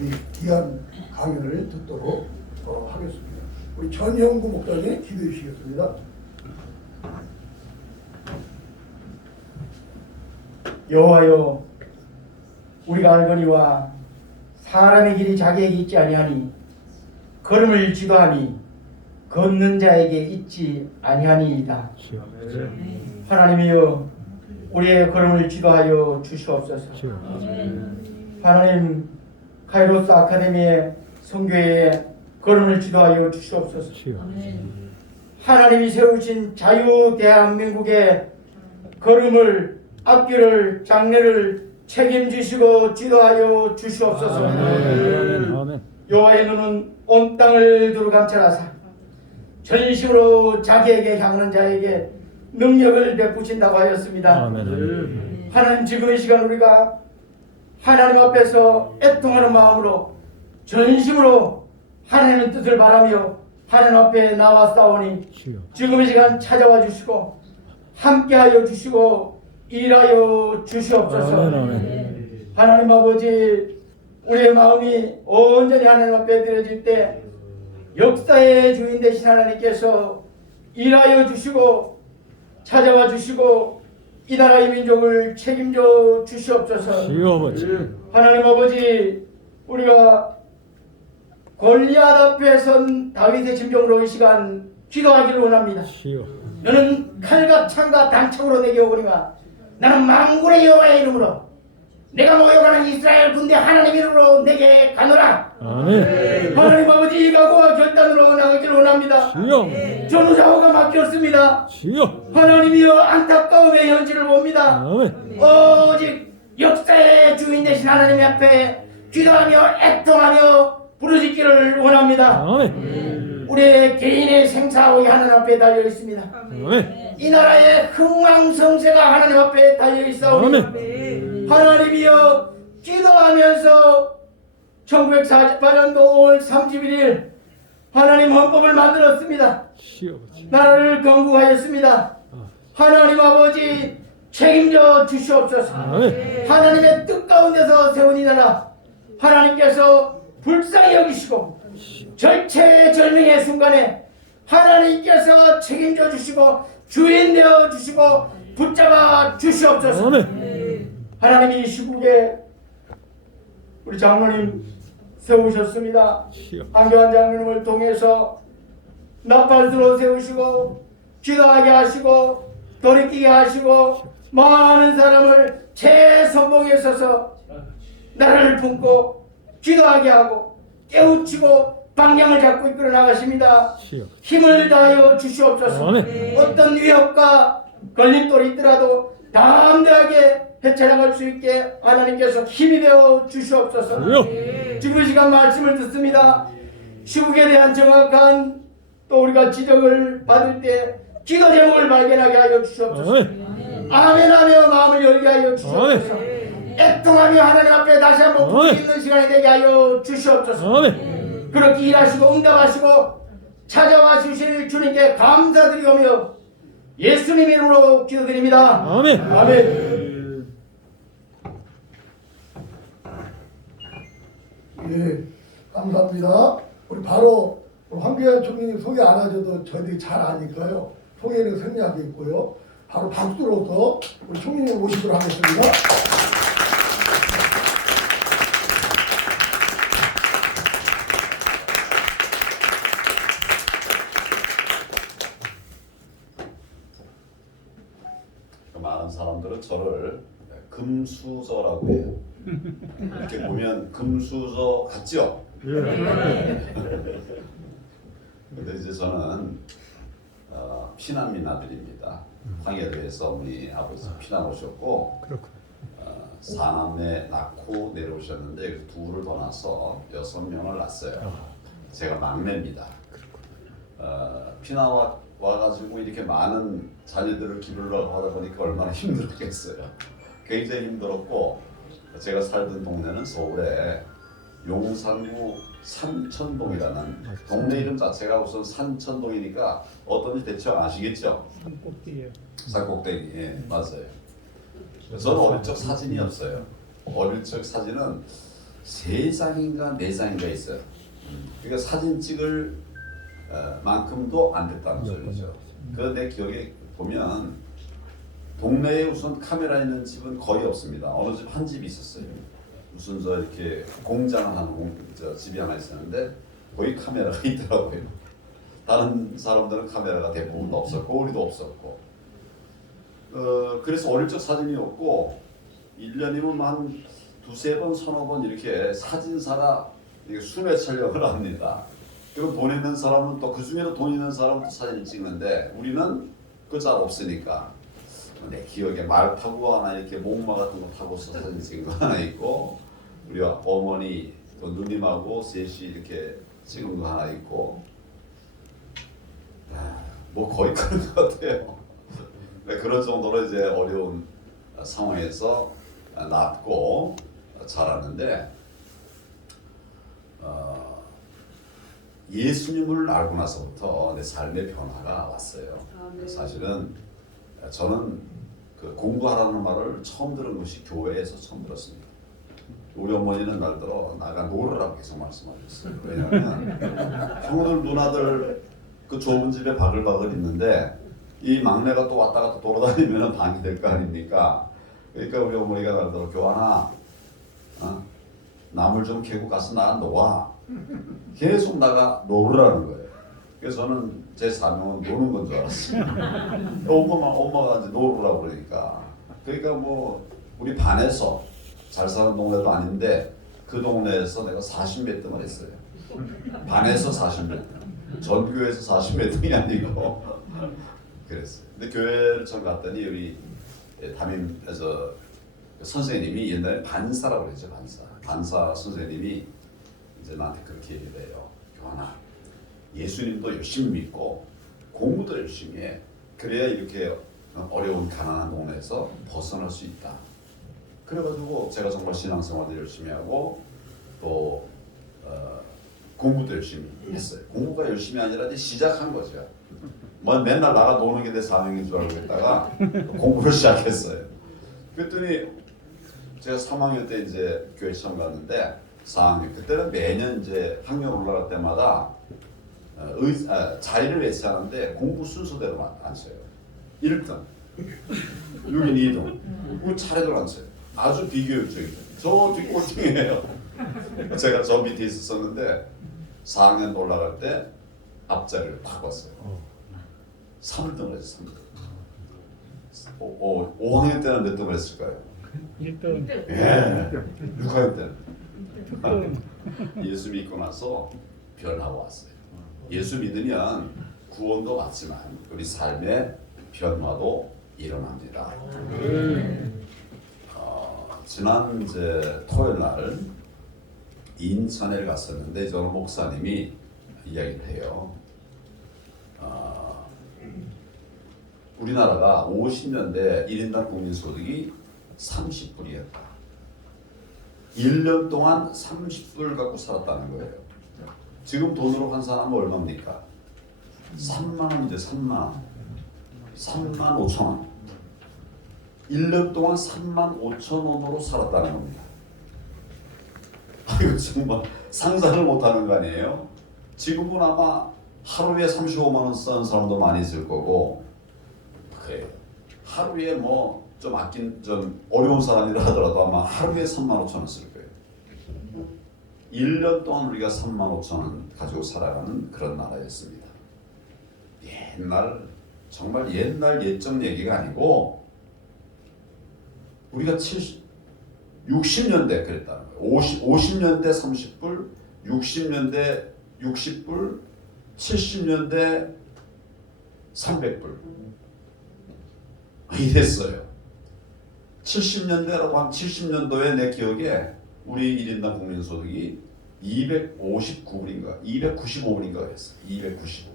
우리 귀한 강연을 듣도록 하겠습니다. 우리 전형구 목사님 기도해 주시겠습니다. 여호와여, 우리가 알거니와 사람의 길이 자기에게 있지 아니하니 걸음을 지도하니 걷는 자에게 있지 아니하니이다. 하나님이여, 우리의 걸음을 지도하여 주시옵소서. 하나님, 카이로스 아카데미의 선교회에 걸음을 지도하여 주시옵소서. 하나님이 세우신 자유 대한민국의 걸음을, 앞길을, 장래를 책임지시고 지도하여 주시옵소서. 여호와의 눈은 온 땅을 두루 감찰하사 전심으로 자기에게 향하는 자에게 능력을 베푸신다고 하였습니다. 하나님, 지금 이 시간 우리가 하나님 앞에서 애통하는 마음으로 전심으로 하나님의 뜻을 바라며 하나님 앞에 나와 싸우니 지금 이 시간 찾아와 주시고 함께하여 주시고 일하여 주시옵소서. 하나님 아버지, 우리의 마음이 온전히 하나님 앞에 드려질 때 역사의 주인 되신 하나님께서 일하여 주시고 찾아와 주시고 이 나라의 민족을 책임져 주시옵소서. 하나님 아버지, 우리가 골리앗 앞에 선 다윗의 심정으로 이 시간 기도하기를 원합니다. 너는 칼과 창과 단창으로 내게 오거니와 나는 만군의 여호와의 이름으로 내가 모여가는 이스라엘 군대 하나님 이름으로 내게 가노라. 하나님 아버지, 이 각오와 결단으로 나가기를 원합니다. 전우사호가 막혔습니다. 하나님이여, 안타까움의 현실을 봅니다. 오직 역사의 주인 되신 하나님 앞에 기도하며 애통하며 부르짖기를 원합니다. 우리의 개인의 생사의 하나님 앞에 달려 있습니다. 이 나라의 흥왕성쇠가 하나님 앞에 달려 있사오니 하나님이여, 기도하면서 1948년도 5월 31일 하나님 헌법을 만들었습니다. 나라를 건국하였습니다. 하나님 아버지, 책임져 주시옵소서. 하나님의 뜻 가운데서 세운 이 나라 하나님께서 불쌍히 여기시고 절체절명의 순간에 하나님께서 책임져 주시고 주인 되어 주시고 붙잡아 주시옵소서. 하나님이 이 시국에 우리 장로님 세우셨습니다. 한교안 장로님을 통해서 나팔수로 세우시고 기도하게 하시고 돌이키게 하시고 많은 사람을 제 선봉에 서서 나를 품고 기도하게 하고 깨우치고 방향을 잡고 이끌어 나가십니다. 힘을 다하여 주시옵소서. 어떤 위협과 걸림돌이 있더라도 담대하게 헤쳐나갈 수 있게 하나님께서 힘이 되어 주시옵소서. 지금 이 시간 말씀을 듣습니다. 시국에 대한 정확한 또 우리가 지적을 받을 때 기도 제목을 발견하게 하여 주시옵소서. 아멘하며 마음을 열게 하여 주시옵소서. 애통하며 하나님 앞에 다시 한번 부르짖는 시간이 되게 하여 주시옵소서. 그렇게 일하시고 응답하시고 찾아와 주실 주님께 감사드리오며 예수님 이름으로 기도드립니다. 아멘. 예, 감사합니다. 우리 바로 황교안 총리님 소개 안 하셔도 저희들이 잘 아니까요. 소개는 생략이 있고요. 바로 박수로서 우리 총리님 모시도록 하겠습니다. 많은 사람들은 저를 금수저라고 해요. 이렇게 보면 금수저 같죠? 근데 이제 저는 피난민 아들입니다. 황해도에서 어머니 아버지 피난 오셨고 사남매 낳고 내려오셨는데 둘을 더 낳아서 6명을 낳았어요. 제가 막내입니다. 피난 와가지고 이렇게 많은 자녀들을 기르려고 하다 보니까 얼마나 힘들었겠어요. 굉장히 힘들었고 제가 살던 동네는 서울에 용산구 산천동이라는 동네 이름 자체가 우선 산천동이니까 어떤지 대충 아시겠죠? 산꼭대기예요. 산꼭대기, 예, 맞아요. 저는 어릴 적 사진이 없어요. 어릴 적 사진은 3장인가 4장인가 있어요. 그러니까 사진 찍을 만큼도 안 됐다는 소리죠. 그 내 기억에 보면 동네에 우선 카메라 있는 집은 거의 없습니다. 어느 집 한 집이 있었어요. 무슨 저 이렇게 공장을 하는 집이 하나 있었는데 거기 카메라가 있더라고요. 다른 사람들은 카메라가 대부분 없었고 우리도 없었고. 그래서 어릴 적 사진이 없고 1년이면 한 두세 번, 서너 번 이렇게 사진사가 이렇게 순회 촬영을 합니다. 그리고 돈 있는 사람은 또 그 중에도 돈 있는 사람은 또 사진을 찍는데 우리는 그 잘 없으니까 내 기억에 말 타고 하나 이렇게 목마 같은 거 타고서 사진 찍은 거 하나 있고 우리 어머니 또 누님하고 셋이 이렇게 찍은 거 하나 있고 뭐 거의 그런 것 같아요. 그런 정도로 이제 어려운 상황에서 낳고 자랐는데 예수님을 알고 나서부터 내 삶의 변화가 왔어요. 사실은 저는 그 공부하라는 말을 처음 들은 것이 교회에서 처음 들었습니다. 우리 어머니는 날들어 나가 놀으라고 계속 말씀하셨어요. 왜냐하면 형들 누나들 그 좁은 집에 바글바글 있는데 이 막내가 또 왔다 갔다 돌아다니면 방이 될 거 아닙니까? 그러니까 우리 어머니가 날들어 교환아 나물 좀 캐고 가서 나 놓아. 계속 나가 놀으라는 거예요. 그래서 저는 제 사명은 노는 건 줄 알았어요. 엄마가 이제 놀으라고 그러니까 뭐 우리 반에서 잘 사는 동네도 아닌데 그 동네에서 내가 40몇 등을 했어요. 반에서 40몇 등. 전교에서 40몇 등이 아니고 그랬어요. 근데 교회를 처음 갔더니 우리 담임에서 선생님이 옛날에 반사라고 그랬죠. 반사 선생님이 이제 나한테 그렇게 얘기를 해요. 교환아, 예수님도 열심히 믿고 공부도 열심히 해. 그래야 이렇게 어려운 가난한 동네에서 벗어날 수 있다. 그래가지고 제가 정말 신앙생활도 열심히 하고 또 공부도 열심히 했어요. 공부가 열심히 아니라 이제 시작한 거죠. 뭐 맨날 나가 노는 게 내 사명인 줄 알고 있다가 공부를 시작했어요. 그랬더니 제가 3학년 때 이제 교회 처음 갔는데 4학년 그때는 매년 이제 학년 올라갈 때마다 자리를 배치하는데 공부 순서대로 앉혀요. 1등, 6인 2등, 그 차례대로 앉혀요. 아주 비교육적이죠. 저 뒤 꼴등이에요. 제가 저 밑에 있었는데 4학년 올라갈 때 앞자리를 딱 봤어요. 3등을 했어요. 3등. 5학년 때는 몇 등을 했을까요? 1등. 예. 6학년 때는. 예수 믿고 나서 변화가 왔어요. 예수 믿으면 구원도 받지만 우리 삶의 변화도 일어납니다. 지난 이제 토요일 날 인천에 갔었는데 저는 목사님이 이야기를 해요. 우리나라가 50년대 1인당 국민소득이 30불이었다. 1년 동안 30불 갖고 살았다는 거예요. 지금 돈으로 환산하면 얼마입니까? 3만 원이죠. 3만 원. 3만 5천 원. 1년 동안 3만 5천 원으로 살았다는 겁니다. 이거 정말 상상을 못하는 거 아니에요? 지금은 아마 하루에 35만 원 쓰는 사람도 많이 있을 거고 그래요. 하루에 뭐 좀 어려운 사람이라 하더라도 아마 하루에 3만 5천 원 쓸 거예요. 1년 동안 우리가 3만 5천 원 가지고 살아가는 그런 나라였습니다. 정말 옛날 옛적 얘기가 아니고 우리가 60년대 그랬다는 거예요. 50년대 30불, 60년대 60불, 70년대 300불 이랬어요. 70년대라고 하면 70년도에 내 기억에 우리 1인당 국민소득이 259불인가 295불인가 그랬어요. 295불.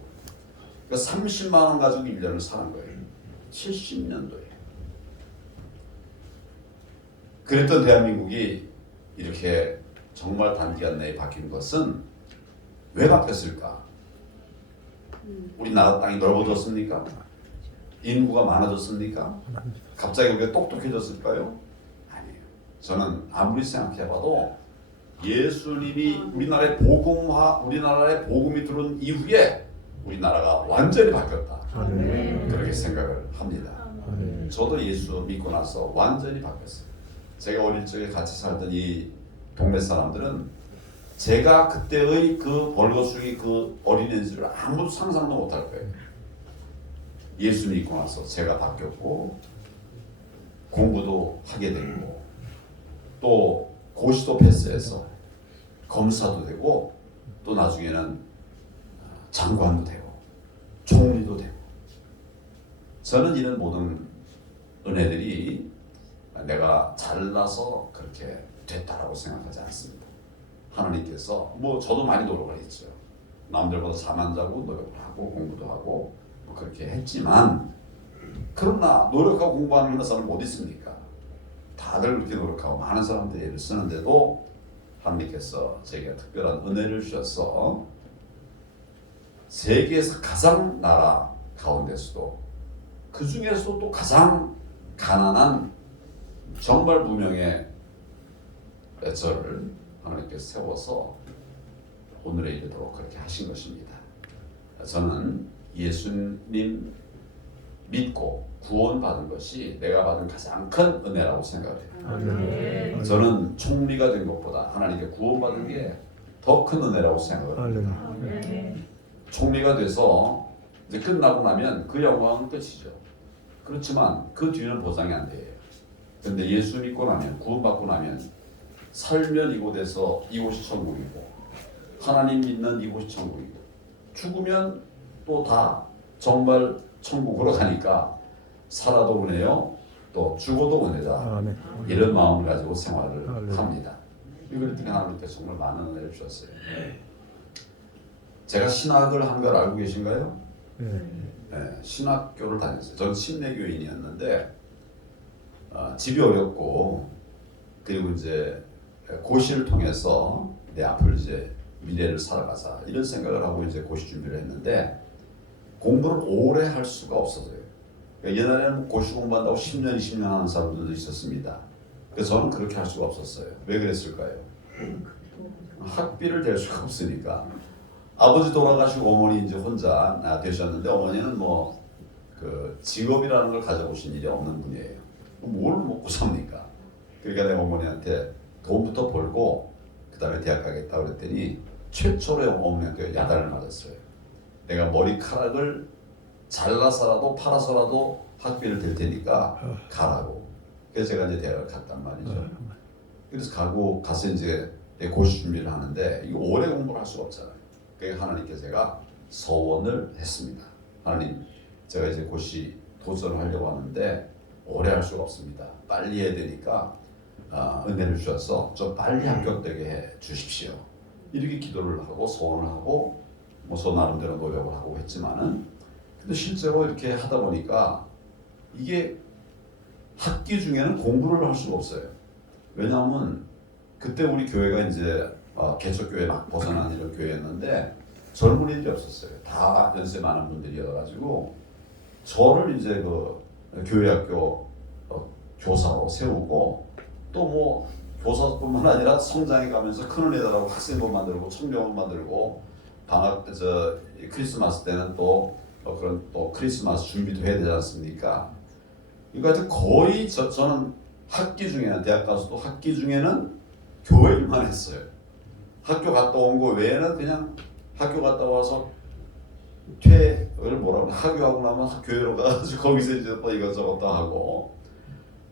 그러니까 30만 원 가지고 1년을 사는 거예요. 70년도에. 그랬던 대한민국이 이렇게 정말 단기간 내에 바뀐 것은 왜 바뀌었을까? 우리 나라 땅이 넓어졌습니까? 인구가 많아졌습니까? 갑자기 우리가 똑똑해졌을까요? 아니에요. 저는 아무리 생각해봐도 예수님이 우리나라에 복음이 들어온 이후에 우리나라가 완전히 바뀌었다. 그렇게 생각을 합니다. 저도 예수 믿고 나서 완전히 바뀌었어요. 제가 어릴 적에 같이 살던 이 동네 사람들은 제가 그때의 그 벌거숭이 그 어린애들을 아무도 상상도 못할 거예요. 예수 믿고 나서 제가 바뀌었고 공부도 하게 되고 또 고시도 패스해서 검사도 되고 또 나중에는 장관도 되고 총리도 되고 저는 이런 모든 은혜들이 내가 잘나서 그렇게 됐다라고 생각하지 않습니다. 하나님께서 뭐 저도 많이 노력을 했죠. 남들보다 잠 자고 노력을 하고 공부도 하고 뭐 그렇게 했지만 그러나 노력하고 공부하는 사람은 어디 있습니까? 다들 그렇게 노력하고 많은 사람들이 애를 쓰는데도 하나님께서 제게 특별한 은혜를 주셔서 세계에서 가장 나라 가운데서도 그 중에서도 또 가장 가난한 정말 무명의 저를 하나님께서 세워서 오늘에 이르도록 그렇게 하신 것입니다. 저는 예수님 믿고 구원받은 것이 내가 받은 가장 큰 은혜라고 생각해요. 저는 총리가 된 것보다 하나님께 구원받은 게 더 큰 은혜라고 생각을 합니다. 총리가 돼서 이제 끝나고 나면 그 영광은 끝이죠. 그렇지만 그 뒤는 보장이 안 돼요. 그런데 예수 믿고 나면 구원받고 나면 살면 이곳에서 이곳이 천국이고 하나님 믿는 이곳이 천국이고 죽으면 또 다 정말 천국으로 가니까 살아도 은혜요 또 죽어도 은혜다. 이런 마음을 가지고 생활을 합니다. 그랬더니 하나님께서 정말 많은 은혜를 주셨어요. 제가 신학을 한 걸 알고 계신가요? 네, 신학교를 다녔어요. 저는 침례교인이었는데 집이 어렵고 그리고 이제 고시를 통해서 내 앞을 이제 미래를 살아가자 이런 생각을 하고 이제 고시 준비를 했는데 공부를 오래 할 수가 없었어요. 그러니까 옛날에는 고시 공부한다고 10년, 20년 하는 사람들도 있었습니다. 그래서 저는 그렇게 할 수가 없었어요. 왜 그랬을까요? 학비를 댈 수가 없으니까. 아버지 돌아가시고 어머니 이제 혼자 되셨는데 어머니는 뭐 그 직업이라는 걸 가져보신 일이 없는 분이에요. 뭘 먹고 삽니까? 그러니까 내가 어머니한테 돈부터 벌고 그 다음에 대학 가겠다 그랬더니 최초로 어머니한테 야단을 맞았어요. 내가 머리카락을 잘라서라도 팔아서라도 학비를 댈 테니까 가라고. 그래서 제가 이제 대학을 갔단 말이죠. 그래서 가서 이제 고시 준비를 하는데 이거 오래 공부를 할 수가 없잖아요. 그래서 하나님께 제가 서원을 했습니다. 하나님, 제가 이제 고시 도전을 하려고 하는데 오래 할 수가 없습니다. 빨리 해야 되니까 은혜를 주셔서 좀 빨리 합격되게 해 주십시오. 이렇게 기도를 하고 소원을 하고 뭐 저 나름대로 노력을 하고 했지만은 근데 실제로 이렇게 하다 보니까 이게 학기 중에는 공부를 할 수가 없어요. 왜냐하면 그때 우리 교회가 이제 개척교회 막 벗어난 이런 교회였는데 젊은이들이 없었어요. 다 연세 많은 분들이어가지고 저를 이제 그 교회학교 교사로 세우고 또 뭐 교사뿐만 아니라 성장해 가면서 큰 은혜다라고 학생부 만들고 청년부 만들고 방학 때 크리스마스 때는 또 그런 또 크리스마스 준비도 해야 되지 않습니까? 이거 하여튼 거의 저는 학기 중에는 대학 가서도 학기 중에는 교회 일만 했어요. 학교 갔다 온 거 외에는 그냥 학교 갔다 와서 퇴를 뭐라고 학교하고 나면 교회로 가가지고 거기서 이제 또 이것저것 도 하고.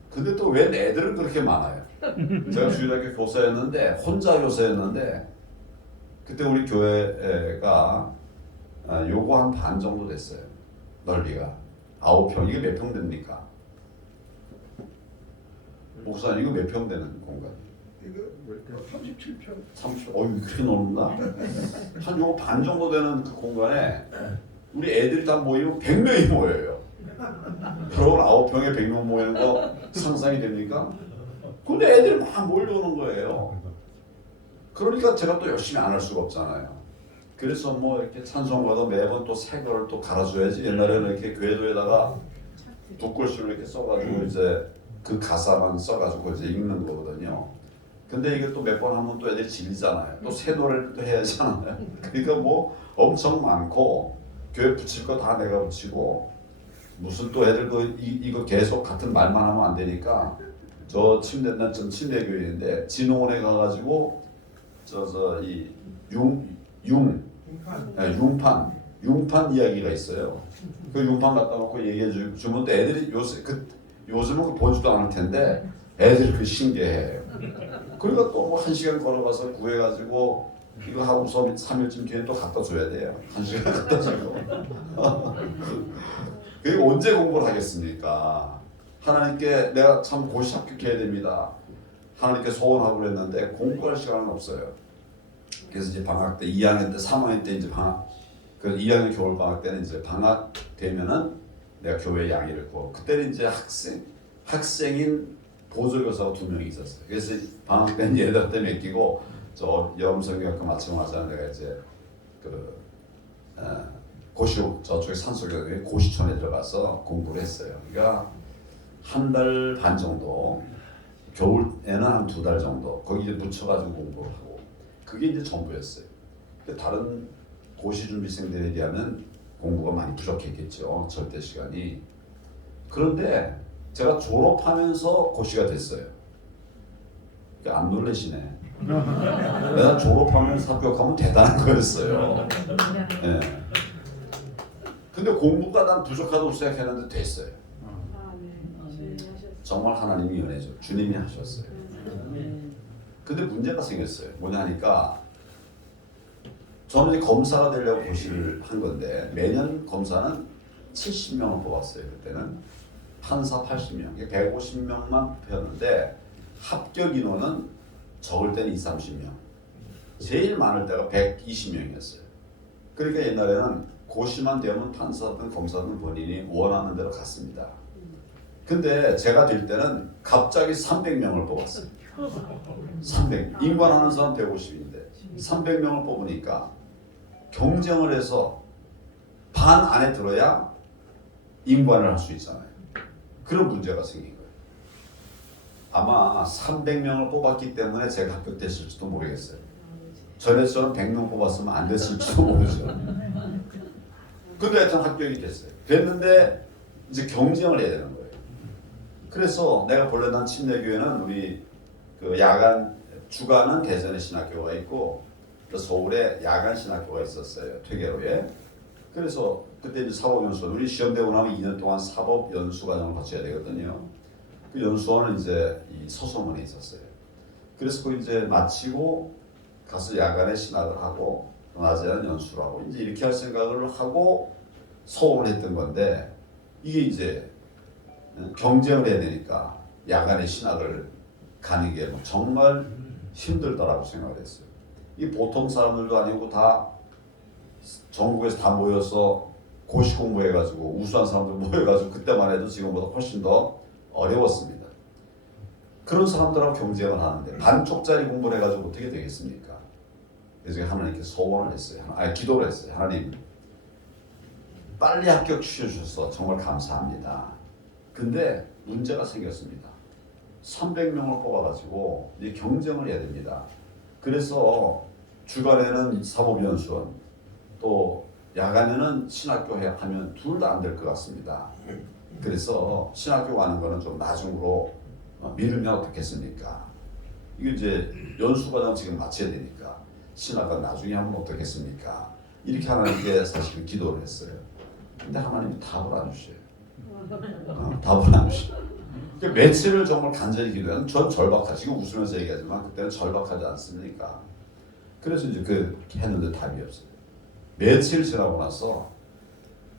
근데 또 웬 애들은 그렇게 많아요. 제가 주일학교 교사였는데 혼자 교사였는데 그때 우리 교회가 요거 한 반 정도 됐어요. 넓이가 9평. 이게 몇 평 됩니까? 목사님 이거 몇 평 되는 공간이에요? 이거 37평. 30. 그렇게 넓나? 한 요거 반 정도 되는 그 공간에 우리 애들이 다 모이면 100명이 모여요. 여러분 9평에 100명 모이는 거 상상이 됩니까? 근데 애들이 막 몰려오는 거예요. 그러니까 제가 또 열심히 안 할 수가 없잖아요. 그래서 뭐 이렇게 찬송가도 매번 또 새 거를 또 갈아줘야지. 옛날에는 이렇게 궤도에다가 두 글씨로 이렇게 써가지고 이제 그 가사만 써가지고 이제 읽는 거거든요. 근데 이게 또 몇 번 하면 또 애들이 질리잖아요. 또 새 노래를 또 해야 하잖아요. 그러니까 뭐 엄청 많고 교회 붙일 거 다 내가 붙이고 무슨 또 애들 이거 계속 같은 말만 하면 안 되니까 저 난 좀 침례교회인데 진흥원에 가가지고 이 융판 이야기가 있어요. 그 융판 갖다 놓고 얘기해 주면 또 애들이 요즘은 보지도 않을 텐데 애들이 그 신기해요. 그러니까 또 뭐 1시간 걸어가서 구해가지고 이거 하고서 3일쯤 뒤에 또 갖다 줘야 돼요. 1시간 갖다 주고. 그게 언제 공부를 하겠습니까? 하나님께 내가 참 고시 합격해야 됩니다. 하나님께 소원하고 그랬는데 공부할 시간은 없어요. 그래서 이제 방학 때 2학년 때 3학년 때 이제 방학 그 2학년 겨울 방학 때는 이제 방학 되면은 내가 교회 양의를 구워. 그때는 이제 학생인 보조교사가 2명이 있었어요. 그래서 방학 때는 얘들 때 맡기고 저 여름성경학교 마치고 나서 내가 이제 고시 저쪽에 산속에 고시촌에 들어가서 공부를 했어요. 그러니까 1달 반 정도, 겨울에는 한 2달 정도 거기 이제 묻혀가지고 공부를 하고 그게 이제 전부였어요. 다른 고시 준비생들에 비하면 공부가 많이 부족했겠죠. 절대 시간이. 그런데 제가 졸업하면서 고시가 됐어요. 안 놀라시네. 내가 졸업하면서 합격하면 대단한 거였어요. 네. 근데 공부가 난 부족하다고 생각했는데 됐어요. 정말 하나님이 은혜죠. 주님이 하셨어요. 근데 문제가 생겼어요. 뭐냐 하니까 저는 이제 검사가 되려고 고시를 한 건데 매년 검사는 70명을 뽑았어요. 그때는 판사 80명, 150명만 뽑혔는데 합격 인원은 적을 때는 20-30명, 제일 많을 때가 120명이었어요. 그러니까 옛날에는 고시만 되면 판사든 검사든 본인이 원하는 대로 갔습니다. 근데 제가 될 때는 갑자기 300명을 뽑았어요. 300. 인관하는 사람 150인데 300명을 뽑으니까 경쟁을 해서 반 안에 들어야 인관을 할 수 있잖아요. 그런 문제가 생긴 거예요. 아마 300명을 뽑았기 때문에 제가 합격됐을지도 모르겠어요. 전에처럼 100명 뽑았으면 안 됐을지도 모르죠. 근데 하여튼 합격이 됐어요. 됐는데 이제 경쟁을 해야 되는 거예요. 그래서 내가 본래 난 침례교회는 우리 그 야간 주간은 대전에 신학교가 있고 또 서울에 야간 신학교가 있었어요. 퇴계로에. 그래서 그때 이제 사법연수 우리 시험 되고 나면 2년 동안 사법연수 과정을 거쳐야 되거든요. 그 연수원은 이제 이 서소문에 있었어요. 그래서 그 이제 마치고 가서 야간에 신학을 하고 낮에는 연수를 하고 이제 이렇게 할 생각을 하고 서울을 했던 건데 이게 이제 경쟁을 해야 되니까 야간에 신학을 가는 게 정말 힘들다라고 생각을 했어요. 이 보통 사람들도 아니고 다 전국에서 다 모여서 고시 공부해가지고 우수한 사람들 모여가지고 그때만 해도 지금보다 훨씬 더 어려웠습니다. 그런 사람들하고 경쟁을 하는데 반쪽짜리 공부를 해가지고 어떻게 되겠습니까? 그래서 하나님께 소원을 했어요. 기도를 했어요. 하나님 빨리 합격시켜주셔서 정말 감사합니다. 근데 문제가 생겼습니다. 300명을 뽑아가지고 이제 경쟁을 해야 됩니다. 그래서 주간에는 사법연수원 또 야간에는 신학교 하면 둘 다 안 될 것 같습니다. 그래서 신학교 가는 거는 좀 나중으로 미루면 어떻겠습니까? 이게 이제 연수과정 지금 마쳐야 되니까 신학은 나중에 하면 어떻겠습니까? 이렇게 하나님께 사실 기도를 했어요. 근데 하나님이 답을 안 주셔요. 답을 안 주셔요. 며칠을 정말 간절히 기도하는 전 절박하지. 지금 웃으면서 얘기하지만 그때는 절박하지 않습니까? 그래서 이제 그 했는데 답이 없어요. 며칠 지나고 나서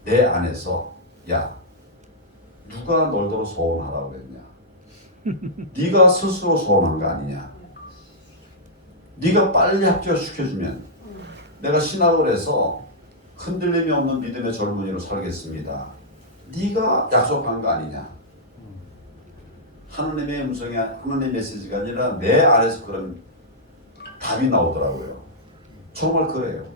내 안에서 야 누가 널더러 소원하라고 그랬냐? 네가 스스로 소원한 거 아니냐? 네가 빨리 합격시켜주면 내가 신학을 해서 흔들림이 없는 믿음의 젊은이로 살겠습니다. 네가 약속한 거 아니냐? 하나님의 음성이 하나님의 메시지가 아니라 내 안에서 그런 답이 나오더라고요. 정말 그래요.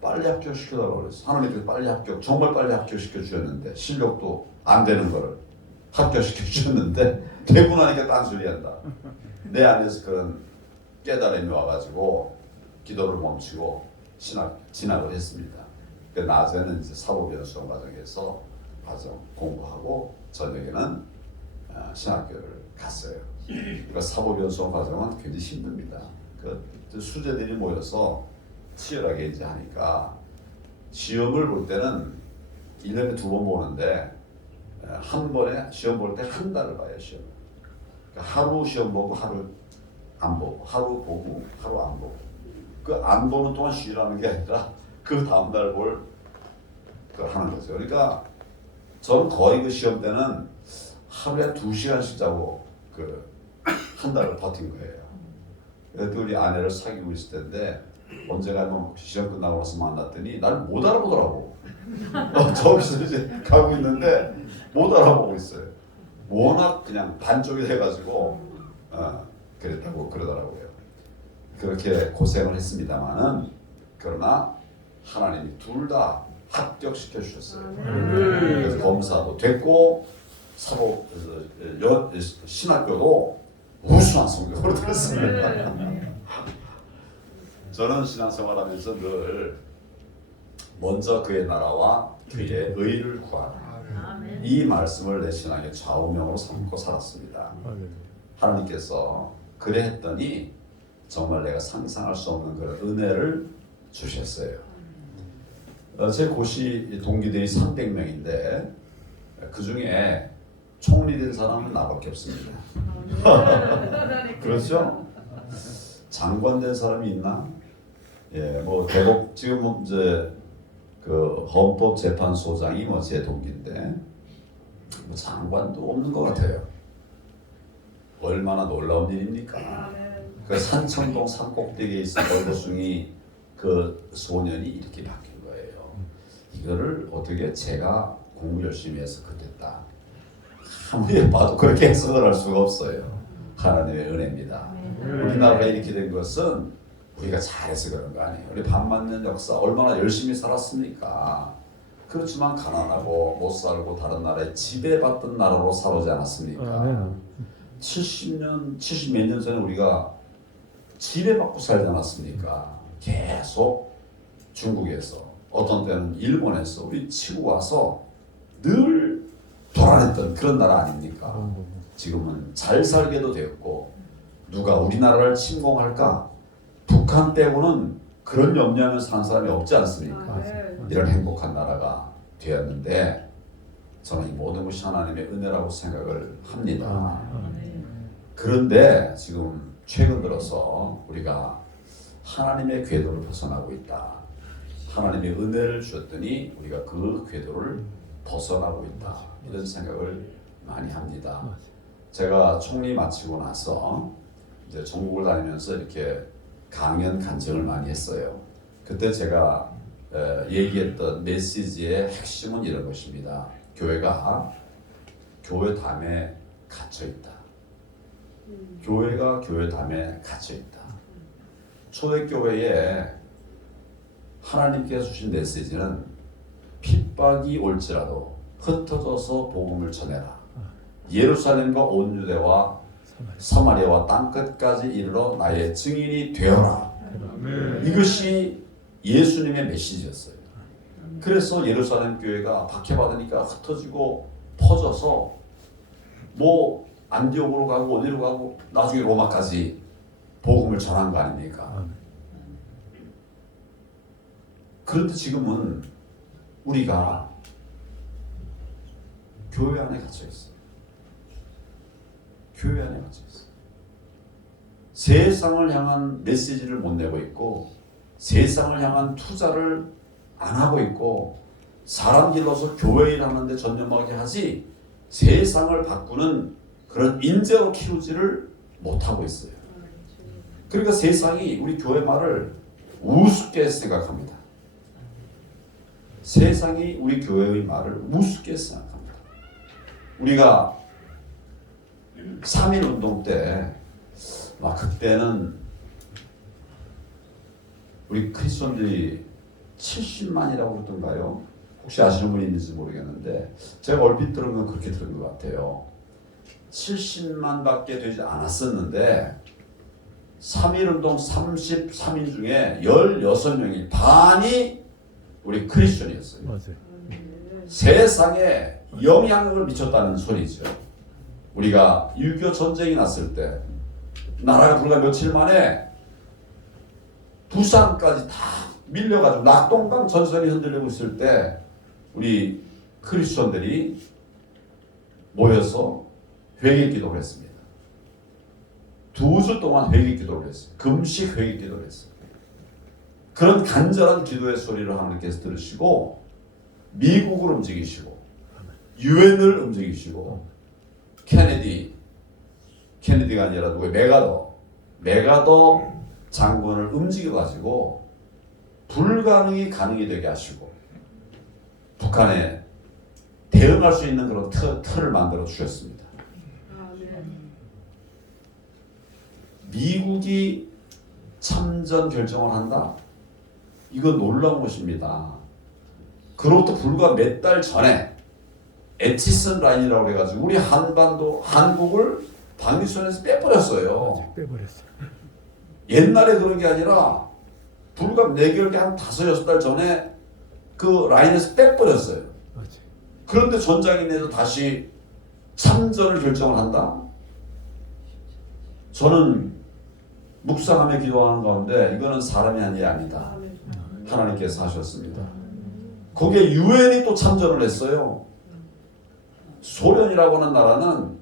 빨리 합격시켜달라고 그랬어요. 하나님께서 빨리 정말 빨리 합격시켜 주셨는데 실력도 안 되는 거를 합격시켜 주셨는데 되고 나니까 딴소리 한다. 내 안에서 그런 깨달음이 와가지고 기도를 멈추고 진학을 했습니다. 그 낮에는 이제 사법연수원 과정에서 공부하고 저녁에는 신학교를 갔어요. 그러니까 사법연수원 과정은 굉장히 힘듭니다. 그 수재들이 모여서 치열하게 이제 하니까 시험을 볼 때는 1년에 2번 보는데 한 번에 시험 볼 때 한 달을 봐요. 시험. 그러니까 하루 시험 보고 하루 안 보고, 하루 보고 하루 안 보고. 그 안 보는 동안 쉬라는 게 아니라 그 다음 날 볼 그 하는 거죠. 그러니까 저는 거의 그 시험 때는 하루에 2시간씩 자고 그 한 달을 버틴 거예요. 그래도 우리 아내를 사귀고 있을 텐데 언제가 시험 끝나고 나서 만났더니 나를 못 알아보더라고. 저기서 이제 가고 있는데 못 알아보고 있어요. 워낙 그냥 반쪽이 돼가지고 그랬다고 그러더라고요. 그렇게 고생을 했습니다만은 그러나 하나님이 둘 다 합격시켜 주셨어요. 그래서 검사도 됐고 신학교도 우수한 성적으로 들었습니다. 저는 신앙생활하면서 늘 먼저 그의 나라와 그의 의를 구하라. 이 말씀을 내 신앙의 좌우명으로 삼고 살았습니다. 하나님께서 그래 했더니 정말 내가 상상할 수 없는 그런 은혜를 주셨어요. 제 고시 동기들이 300명인데 그 중에 총리된 사람은 나밖에 없습니다. 그렇죠? 장관 된 사람이 있나? 예, 뭐 대법 지금 이제 그 헌법재판소장이 뭐 제 동기인데 뭐 장관도 없는 것 같아요. 얼마나 놀라운 일입니까? 그 산청동 산꼭대기에 있는 얼버숭이 그 소년이 이렇게 바뀐 거예요. 이거를 어떻게 제가 공부 열심히 해서 그랬다. 아무리 봐도 그렇게 해석을 할 수가 없어요. 하나님의 은혜입니다. 우리나라가 이렇게 된 것은 우리가 잘해서 그런 거 아니에요. 우리 밥 맞는 역사 얼마나 열심히 살았습니까? 그렇지만 가난하고 못 살고 다른 나라에 지배받던 나라로 살아오지 않았습니까? 70년, 70몇 년 전에 우리가 지배받고 살지 않았습니까? 계속 중국에서 어떤 때는 일본에서 우리 치고 와서 늘 도란했던 그런 나라 아닙니까? 지금은 잘 살게도 되었고 누가 우리나라를 침공할까? 북한 빼고는 그런 염려하면 사는 사람이 없지 않습니까? 이런 행복한 나라가 되었는데 저는 이 모든 것이 하나님의 은혜라고 생각을 합니다. 그런데 지금 최근 들어서 우리가 하나님의 궤도를 벗어나고 있다. 하나님의 은혜를 주었더니 우리가 그 궤도를 벗어나고 있다. 이런 생각을 많이 합니다. 제가 총리 마치고 나서 이제 전국을 다니면서 이렇게 강연 간증을 많이 했어요. 그때 제가 얘기했던 메시지의 핵심은 이런 것입니다. 교회가 교회 담에 갇혀 있다. 교회가 교회 담에 갇혀 있다. 초대교회에 하나님께서 주신 메시지는 핍박이 올지라도 흩어져서 복음을 전해라. 예루살렘과 온 유대와 사마리아와 땅끝까지 이르러 나의 증인이 되어라. 이것이 예수님의 메시지였어요. 그래서 예루살렘 교회가 박해받으니까 흩어지고 퍼져서 뭐 안디옥으로 가고 어디로 가고 나중에 로마까지 복음을 전한 거 아닙니까? 그런데 지금은 우리가 교회 안에 갇혀 있어요. 교회 안에 갇혀 있어요. 세상을 향한 메시지를 못 내고 있고 세상을 향한 투자를 안 하고 있고 사람 길러서 교회 일하는데 전념하게 하지 세상을 바꾸는 그런 인재로 키우지를 못하고 있어요. 그러니까 세상이 우리 교회 말을 우습게 생각합니다. 세상이 우리 교회의 말을 우습게 생각합니다. 우리가 3.1 운동 때 그때는 우리 크리스천들이 70만이라고 그러던가요? 혹시 아시는 분이 있는지 모르겠는데 제가 얼핏 들은 건 그렇게 들은 것 같아요. 70만밖에 되지 않았었는데 3.1운동 33인 중에 16명이 반이 우리 크리스천이었어요. 맞아요. 세상에 영향력을 미쳤다는 소리죠. 우리가 6.25 전쟁이 났을 때 나라가 불과 며칠 만에 부산까지 다 밀려가지고 낙동강 전선이 흔들리고 있을 때 우리 크리스천들이 모여서 회개 기도를 했습니다. 2주 동안 회개 기도를 했어요. 금식 회개 기도를 했어요. 그런 간절한 기도의 소리를 하나님께서 들으시고 미국을 움직이시고 유엔을 움직이시고 케네디가 아니라 누구예요? 메가더 장군을 움직여가지고 불가능이 가능이 되게 하시고 북한에 대응할 수 있는 그런 틀을 만들어 주셨습니다. 미국이 참전 결정을 한다? 이거 놀라운 것입니다. 그로부터 불과 몇 달 전에 에치슨 라인이라고 해가지고 우리 한국을 방위선에서 빼버렸어요. 빼버렸어요. 옛날에 그런 게 아니라 불과 4개월 한 5, 6달 전에 그 라인에서 빼버렸어요. 맞아요. 그런데 전장에 내서 다시 참전을 결정을 한다? 저는 묵상하며 기도하는 가운데 이거는 사람이 아니다. 하나님께서 하셨습니다. 거기에 유엔이 또 참전을 했어요. 소련이라고 하는 나라는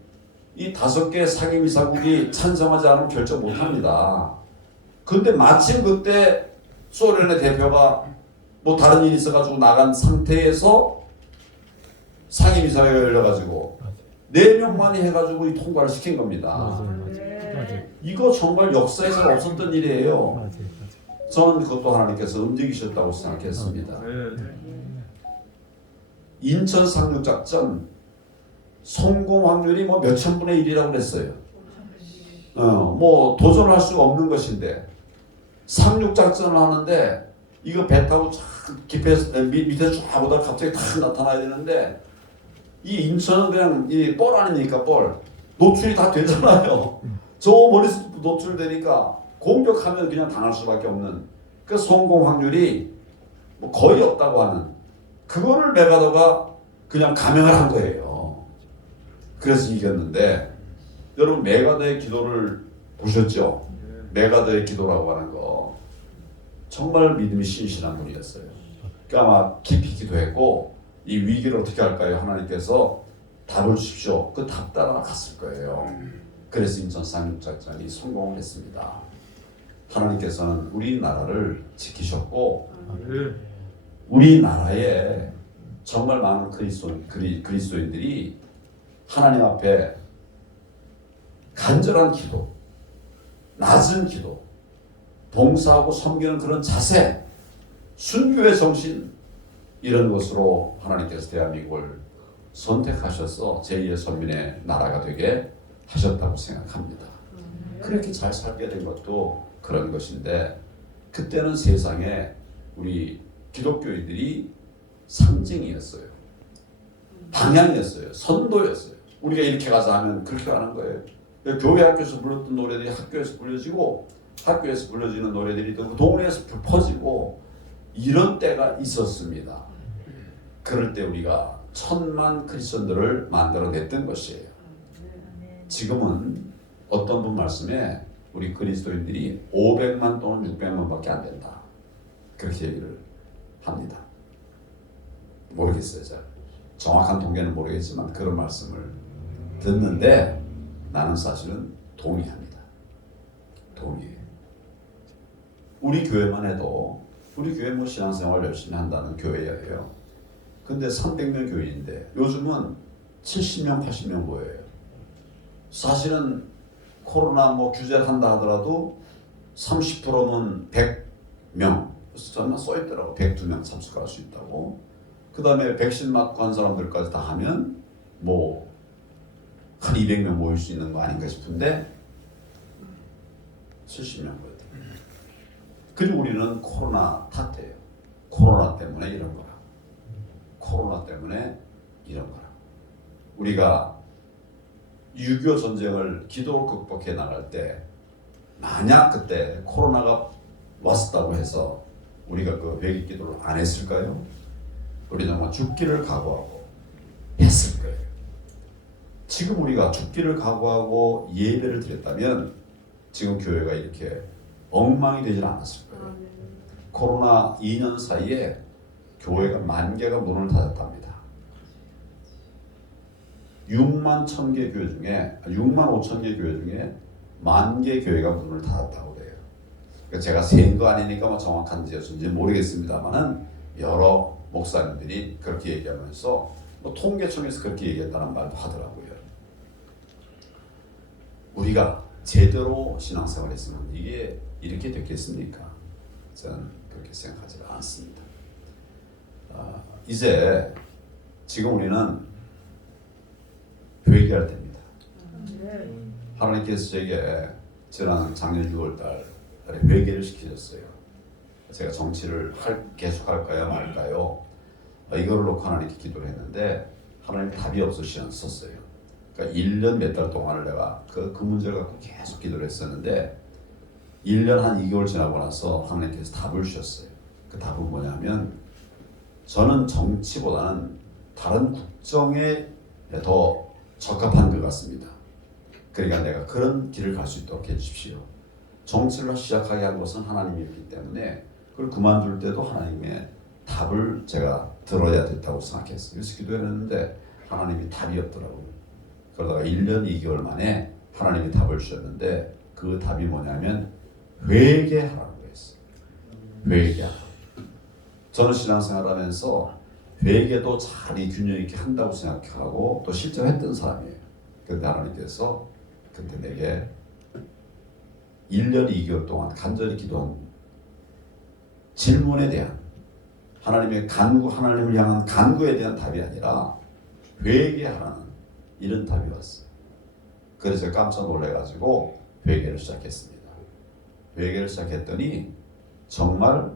이 5개의 상임이사국이 찬성하지 않으면 결정 못합니다. 근데 마침 그때 소련의 대표가 뭐 다른 일이 있어가지고 나간 상태에서 상임이사회가 열려가지고 4명만이 해가지고 이 통과를 시킨 겁니다. 맞아요. 이거 정말 역사에서 없었던 일이에요. 맞아요. 저는 그것도 하나님께서 움직이셨다고 생각했습니다. 인천 상륙작전 성공 확률이 뭐 몇천 분의 1이라고 그랬어요. 뭐 도전할 수가 없는 것인데 상륙작전을 하는데 이거 배 타고 밑에서 쫙 보다가 갑자기 탁 나타나야 되는데 이 인천은 그냥 이 뻘 아닙니까 뻘 노출이 다 되잖아요. 저 멀리서 노출되니까 공격하면 그냥 당할 수밖에 없는 그 성공 확률이 뭐 거의 없다고 하는 그거를 메가더가 그냥 감행을 한 거예요. 그래서 이겼는데 여러분 메가더의 기도를 보셨죠? 메가더의 기도라고 하는 거 정말 믿음이 신실한 분이었어요. 그러니까 아마 깊이 기도했고 이 위기를 어떻게 할까요? 하나님께서 답을 주십시오. 그 답 따라 갔을 거예요. 그래서 인천 상륙작전이 성공을 했습니다. 하나님께서는 우리나라를 지키셨고 우리나라에 정말 많은 그리스도인들이 하나님 앞에 간절한 기도, 낮은 기도, 봉사하고 섬기는 그런 자세, 순교의 정신 이런 것으로 하나님께서 대한민국을 선택하셔서 제2의 선민의 나라가 되게 하셨다고 생각합니다. 그렇게 잘 살게 된 것도 그런 것인데 그때는 세상에 우리 기독교인들이 상징이었어요. 방향이었어요. 선도였어요. 우리가 이렇게 가자 하면 그렇게 가는 거예요. 교회 학교에서 불렀던 노래들이 학교에서 불려지고 학교에서 불려지는 노래들이 또 동네에서 퍼지고 이런 때가 있었습니다. 그럴 때 우리가 1000만 크리스천들을 만들어냈던 것이에요. 지금은 어떤 분 말씀에 우리 그리스도인들이 500만 또는 600만밖에 안 된다. 그렇게 얘기를 합니다. 모르겠어요. 잘. 정확한 통계는 모르겠지만 그런 말씀을 듣는데 나는 사실은 동의합니다. 동의해요. 우리 교회만 해도 우리 교회 뭐 신앙생활 열심히 한다는 교회예요. 근데 300명 교인인데 요즘은 70명, 80명 모여요. 사실은 코로나 뭐 규제를 한다 하더라도 30%면 100명, 정말 써있더라고. 102명 참석할 수 있다고. 그 다음에 백신 맞고 한 사람들까지 다 하면 뭐 한 200명 모일 수 있는 거 아닌가 싶은데 70명 거예요. 그리고 우리는 코로나 탓해요. 코로나 때문에 이런 거라. 코로나 때문에 이런 거라. 우리가 6.25 전쟁을 기도로 극복해 나갈 때 만약 그때 코로나가 왔었다고 해서 우리가 그 회개 기도를 안 했을까요? 우리 정말 죽기를 각오하고 했을 거예요. 지금 우리가 죽기를 각오하고 예배를 드렸다면 지금 교회가 이렇게 엉망이 되질 않았을 거예요. 코로나 2년 사이에 교회가 10,000개가 문을 닫았답니다. 6만 1,000개 교회 중에 6만 5천 개 교회 중에 10,000개 교회가 문을 닫았다고 그래요. 그러니까 제가 센 거 아니니까 뭐 정확한지 모르겠습니다만은 여러 목사님들이 그렇게 얘기하면서 뭐 통계청에서 그렇게 얘기했다는 말도 하더라고요. 우리가 제대로 신앙생활을 했으면 이게 이렇게 됐겠습니까? 저는 그렇게 생각하지 않습니다. 이제 지금 우리는 회개할 때입니다. 하나님께서 제게 작년 6월달 회개를 시키셨어요. 제가 정치를 계속 할까요 말까요? 이거를 놓고 하나님께 기도를 했는데 하나님 답이 없으셨어요. 그러니까 1년 몇 달 동안을 내가 그 문제를 갖고 계속 기도를 했었는데 1년 한 2개월 지나고 나서 하나님께서 답을 주셨어요. 그 답은 뭐냐면 저는 정치보다는 다른 국정에 더 적합한 것 같습니다. 그러니까 내가 그런 길을 갈 수 있도록 해주십시오. 정치를 시작하게 한 것은 하나님이었기 때문에 그걸 그만둘 때도 하나님의 답을 제가 들어야 됐다고 생각했어요. 그래서 기도했는데 하나님이 답이 없더라고요. 그러다가 1년 2개월 만에 하나님이 답을 주셨는데 그 답이 뭐냐면 회개하라는 거였어요. 회개하라. 저는 신앙생활하면서 회개도 잘 균형 있게 한다고 생각하고 또 실제로 했던 사람이에요. 그런데 하나님께서 그때 내게 1년 2개월 동안 간절히 기도한 질문에 대한 하나님의 간구, 하나님을 향한 간구에 대한 답이 아니라 회개하라는 이런 답이 왔어요. 그래서 깜짝 놀래가지고 회개를 시작했습니다. 회개를 시작했더니 정말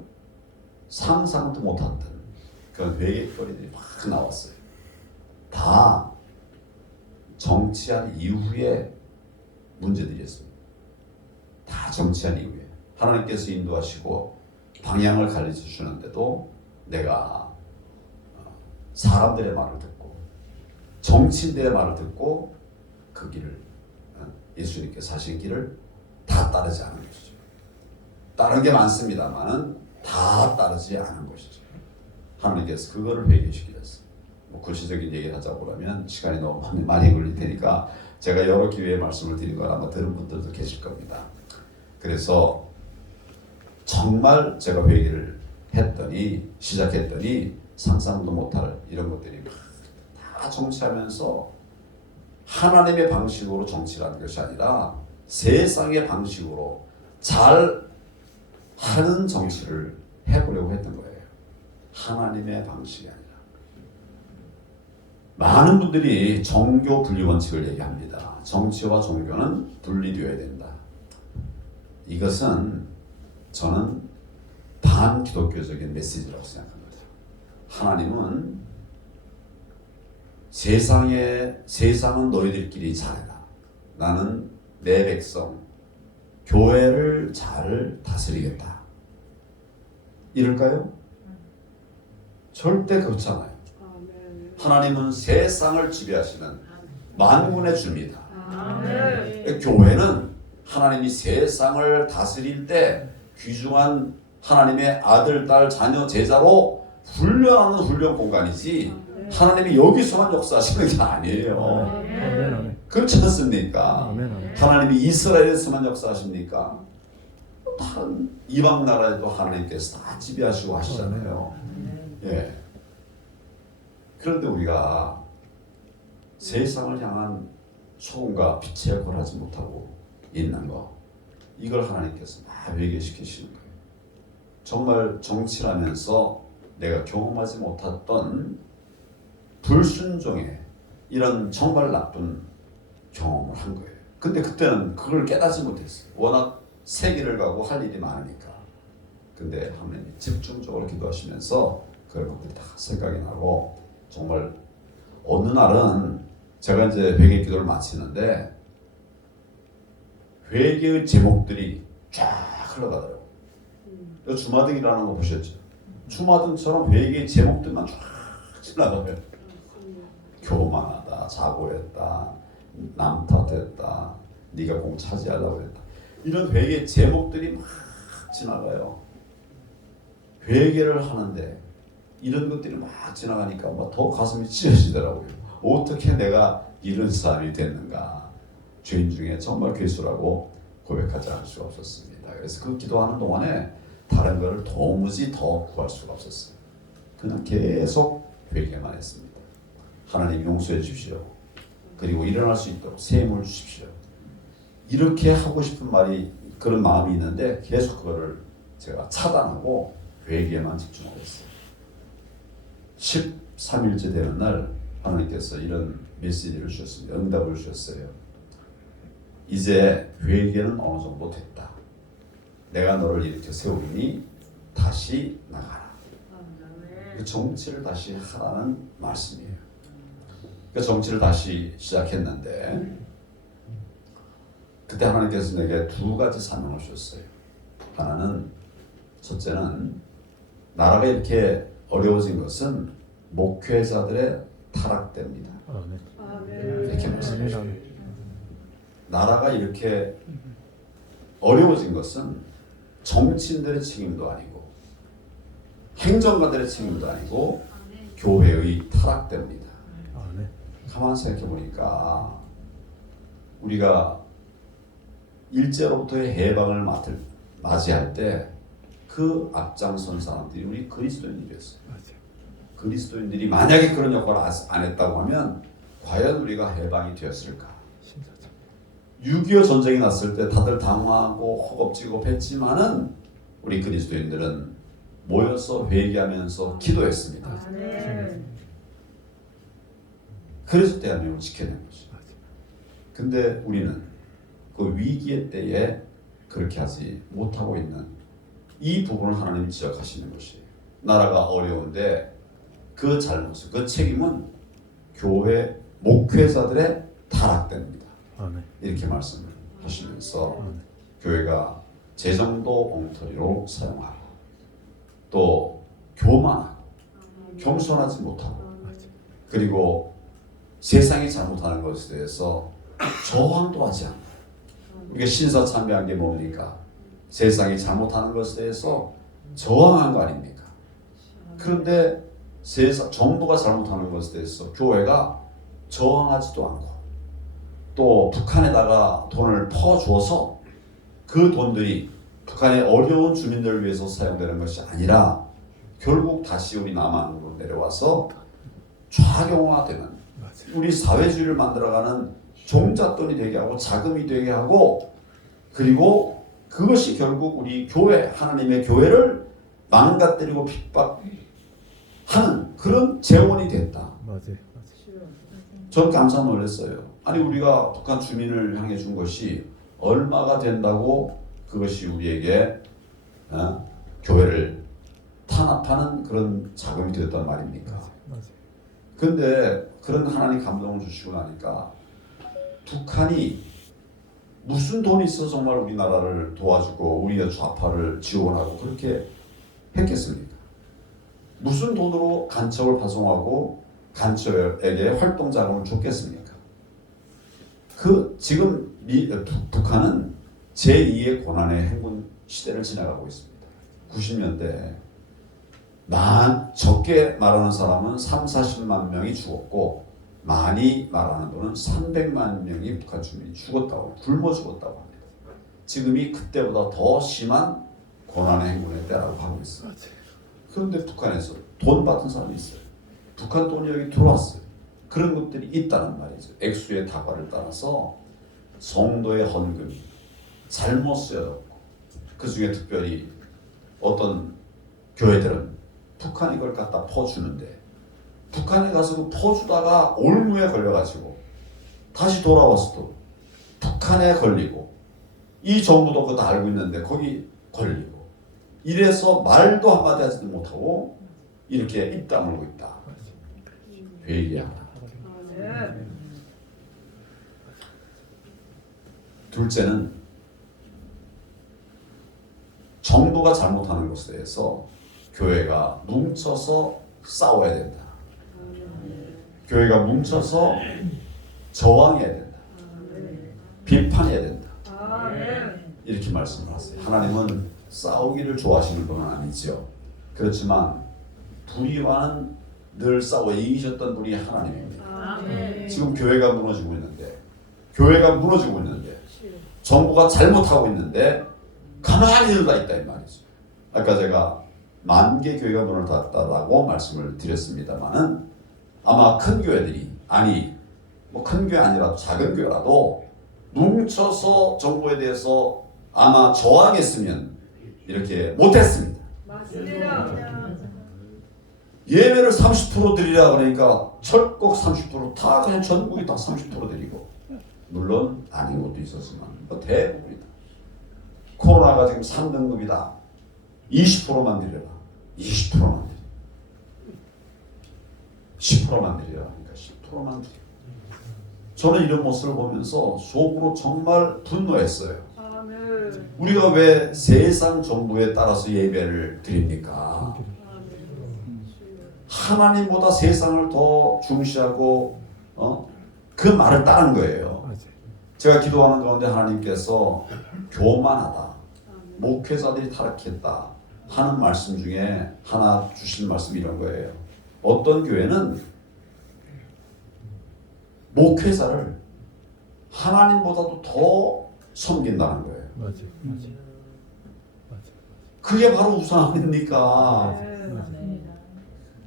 상상도 못했던 그런 회개거리들이 막 나왔어요. 다 정치한 이후에 문제들이었습니다. 다 정치한 이후에 하나님께서 인도하시고 방향을 가르쳐 주시는데도 내가 사람들의 말을 듣고 정치인들의 말을 듣고 그 길을 예수님께서 하신 길을 다 따르지 않은 것이죠. 다른 게 많습니다만은 다 따르지 않은 것이죠. 하나님께서 그거를 회개시키셨어요. 뭐 구체적인 얘기를 하자고 하면 시간이 너무 많이 걸릴 테니까 제가 여러 기회에 말씀을 드리거나 아마 들은 분들도 계실 겁니다. 그래서 정말 제가 회개를 시작했더니 상상도 못할 이런 것들이 다 정치하면서 하나님의 방식으로 정치라는 것이 아니라 세상의 방식으로 잘 하는 정치를 해보려고 했던 거예요. 하나님의 방식이 아니라. 많은 분들이 종교 분리 원칙을 얘기합니다. 정치와 종교는 분리되어야 된다. 이것은 저는 반기독교적인 메시지라고 생각합니다. 하나님은 세상은 너희들끼리 잘해라. 나는 내 백성, 교회를 잘 다스리겠다. 이럴까요? 절대 그렇지 않아요. 하나님은 세상을 지배하시는 만군의 주입니다. 교회는 하나님이 세상을 다스릴 때 귀중한 하나님의 아들, 딸, 자녀, 제자로 훈련하는 훈련 공간이지 하나님이 여기서만 역사하시는 게 아니에요. 그렇지 않습니까? 하나님이 이스라엘에서만 역사하십니까? 다른 이방 나라에도 하나님께서 다 지배하시고 하시잖아요. 예. 그런데 우리가 세상을 향한 소금과 빛의 역할을 하지 못하고 있는 거, 이걸 하나님께서 다 회개시키시는 거예요. 정말 정치라면서 내가 경험하지 못했던 불순종의 이런 정말 나쁜 경험을 한 거예요. 근데 그때는 그걸 깨닫지 못했어요. 워낙 세계를 가고 할 일이 많으니까. 근데 하나님이 집중적으로 기도하시면서 그런 것들이 다 생각이 나고, 정말 어느 날은 제가 이제 회개 기도를 마치는데 회개의 제목들이 쫙 흘러가더라고요. 주마등이라는 거 보셨죠? 주마등처럼 회개의 제목들만 쫙 지나가요. 교만하다, 자고했다, 남 탓했다, 네가 공 차지하려고 했다. 이런 회개의 제목들이 막 지나가요. 회개를 하는데 이런 것들이 막 지나가니까 막 더 가슴이 찢어지더라고요. 어떻게 내가 이런 사람이 됐는가. 죄인 중에 정말 괴수라고 고백하지 않을 수가 없었습니다. 그래서 그 기도하는 동안에 다른 것을 도무지 더 구할 수가 없었어요. 그냥 계속 회개만 했습니다. 하나님 용서해 주십시오. 그리고 일어날 수 있도록 새 힘을 주십시오. 이렇게 하고 싶은 말이 그런 마음이 있는데 계속 그거를 제가 차단하고 회개에만 집중하고 있어요. 13일째 되는 날 하나님께서 이런 메시지를 주셨습니다. 응답을 주셨어요. 이제 회개는 어느 정도 됐다. 내가 너를 이렇게 세우니 다시 나가라. 그 정치를 다시 하라는 말씀이에요. 그 정치를 다시 시작했는데 그때 하나님께서 내게 두 가지 사명을 주셨어요. 하나는 첫째는 나라가 이렇게 어려워진 것은 목회자들의 타락 때문이다. 이렇게 말씀하셨어요. 나라가 이렇게 어려워진 것은 정치인들의 책임도 아니고 행정가들의 책임도 아니고 교회의 타락 때문이다. 가만히 생각해 보니까 우리가 일제로부터의 해방을 맞이할 때 그 앞장선 사람들이 우리 그리스도인들이었어요. 그리스도인들이 만약에 그런 역할을 안 했다고 하면 과연 우리가 해방이 되었을까? 6.25 전쟁이 났을 때 다들 당황하고 허겁지겁 했지만은 우리 그리스도인들은 모여서 회개하면서 기도했습니다. 그래서 대한민국을 지켜낸 것이죠. 근데 우리는 그 위기의 때에 그렇게 하지 못하고 있는 이 부분을 하나님이 지적하시는 것이에요. 나라가 어려운데 그 잘못을, 그 책임은 교회 목회자들의 타락됩니다. 이렇게 말씀을 하시면서 교회가 재정도 엉터리로 사용하라. 또 교만하고 겸손하지 못하고 그리고 세상이 잘못하는 것에 대해서 저항도 하지 않고 우리가 신사참배한 게 뭡니까? 세상이 잘못하는 것에 대해서 저항한 거 아닙니까? 그런데 정부가 잘못하는 것에 대해서 교회가 저항하지도 않고 또 북한에다가 돈을 퍼주어서 그 돈들이 북한의 어려운 주민들을 위해서 사용되는 것이 아니라 결국 다시 우리 남한으로 내려와서 좌경화되는 우리 사회주의를 만들어가는 종잣돈이 되게 하고 자금이 되게 하고 그리고 그것이 결국 우리 교회, 하나님의 교회를 망가뜨리고 핍박하는 그런 재원이 됐다. 전 깜짝 놀랐어요. 아니 우리가 북한 주민을 향해 준 것이 얼마가 된다고 그것이 우리에게 교회를 탄압하는 그런 자금이 되었단 말입니까? 그런데 그런 하나님 감동을 주시고 나니까 북한이 무슨 돈이 있어서 정말 우리나라를 도와주고 우리의 좌파를 지원하고 그렇게 했겠습니까? 무슨 돈으로 간첩을 파송하고 간첩에게 활동 자금을 줬겠습니까? 지금 북한은 제2의 고난의 행군 시대를 지나가고 있습니다. 90년대 적게 말하는 사람은 30-40만 명이 죽었고 많이 말하는 분은 300만 명이 북한 주민이 죽었다고 굶어 죽었다고 합니다. 지금이 그때보다 더 심한 고난의 행군의 때라고 하고 있어요. 그런데 북한에서 돈 받은 사람이 있어요. 북한 돈이 여기 들어왔어요. 그런 것들이 있다는 말이죠. 액수의 다과를 따라서 성도의 헌금이 잘못 쓰여졌고 그 중에 특별히 어떤 교회들은 북한이 그걸 갖다 퍼주는데 북한에 가서 그 퍼주다가 올무에 걸려가지고 다시 돌아와서도 북한에 걸리고 이 정부도 그거 다 알고 있는데 거기 걸리고 이래서 말도 한마디 하지도 못하고 이렇게 입 다물고 있다. 회개하라. 둘째는 정부가 잘못하는 것에 대해서 교회가 뭉쳐서 싸워야 된다. 교회가 뭉쳐서 저항해야 된다. 비판해야 된다. 이렇게 말씀을 하세요. 하나님은 싸우기를 좋아하시는 분은 아니죠. 그렇지만 불의와는 늘 싸워 이기셨던 분이 하나님입니다. 지금 교회가 무너지고 있는데 정부가 잘못하고 있는데 가만히 들어가 있다 이 말이죠. 아까 제가 10,000개 교회가 문을 닫았다고 말씀을 드렸습니다만은 아마 큰 교회들이 뭐 큰 교회 아니라도 작은 교회라도 뭉쳐서 정부에 대해서 아마 저항했으면 이렇게 못했습니다. 예배를 30% 드리라 그러니까 철꼭 30%다 그냥 전국이 다 30% 드리고, 물론 아닌 것도 있었지만 뭐 대부분이다. 코로나가 지금 3등급이다. 20%만 드려라. 20%만 드려. 10%만 드리라 하니까 10%만 드려. 저는 이런 모습을 보면서 속으로 정말 분노했어요. 우리가 왜 세상 정부에 따라서 예배를 드립니까? 하나님보다 세상을 더 중시하고 그 말을 따른 거예요. 제가 기도하는 가운데 하나님께서 교만하다, 목회자들이 타락했다 하는 말씀 중에 하나 주신 말씀이 이런 거예요. 어떤 교회는 목회자를 하나님보다도 더 섬긴다는 거예요. 맞아. 그게 바로 우상 아닙니까?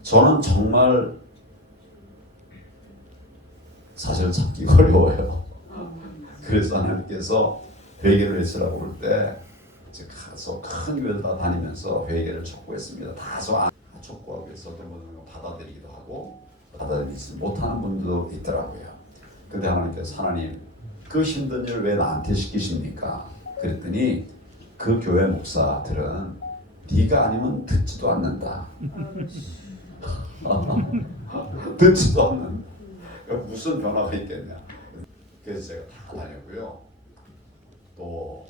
저는 정말 사실 참기 어려워요. 그래서 하나님께서 회개를 했으라고 그럴 때 이제 가서 큰 교회를 다 다니면서 회개를 촉구했습니다. 다소 촉구하고 해서 어떤 분들은 받아들이기도 하고 받아들이지 못하는 분들도 있더라고요. 근데 하나님께서 하나님 그 힘든 일을 왜 나한테 시키십니까? 그랬더니 그 교회 목사들은 네가 아니면 듣지도 않는다. 듣지도 않는. 그러니까 무슨 변화가 있겠냐. 그래서 제가 다 다녔고요. 또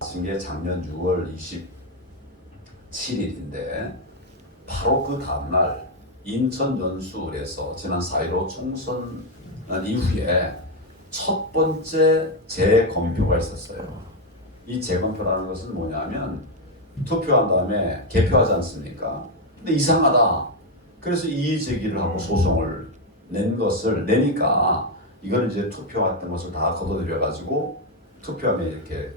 하신 게 작년 6월 27일인데 바로 그 다음날 인천 연수을에서 지난 4.15 총선 이후에 첫 번째 재검표가 있었어요. 이 재검표라는 것은 뭐냐면 투표한 다음에 개표하지 않습니까? 근데 이상하다. 그래서 이의 제기를 하고 소송을 내니까 이걸 이제 투표했던 것을 다 걷어들여 가지고 투표함에 이렇게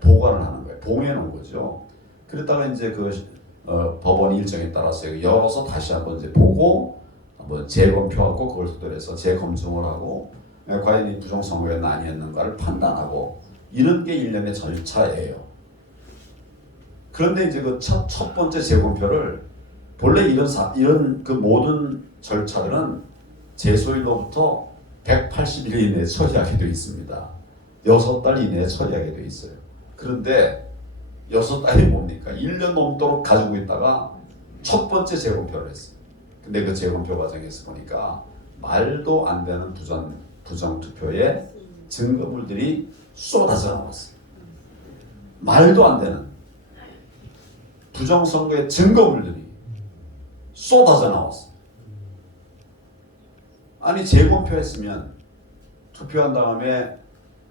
보관을 하는 거예요. 봉해 놓은 거죠. 그랬다가 이제 그 법원 일정에 따라서 열어서 다시 한번 이제 보고 한번 재검표하고 그걸 토대로 재검증을 하고 과연 이 부정선거였나 아니었는가를 판단하고 이런 게 일련의 절차예요. 그런데 이제 그 첫 번째 재검표를 본래 이런 그 모든 절차들은 재소일로부터 180일 이내에 처리하게 되어 있습니다. 6달 이내에 처리하게 되어 있어요. 그런데 6달이 뭡니까? 1년 넘도록 가지고 있다가 첫 번째 재검표를 했어요. 근데 그 재검표 과정에서 보니까 말도 안 되는 부정투표의 증거물들이 쏟아져 나왔어요. 말도 안 되는 부정선거의 증거물들이 쏟아져 나왔어요. 아니 재검표했으면 투표한 다음에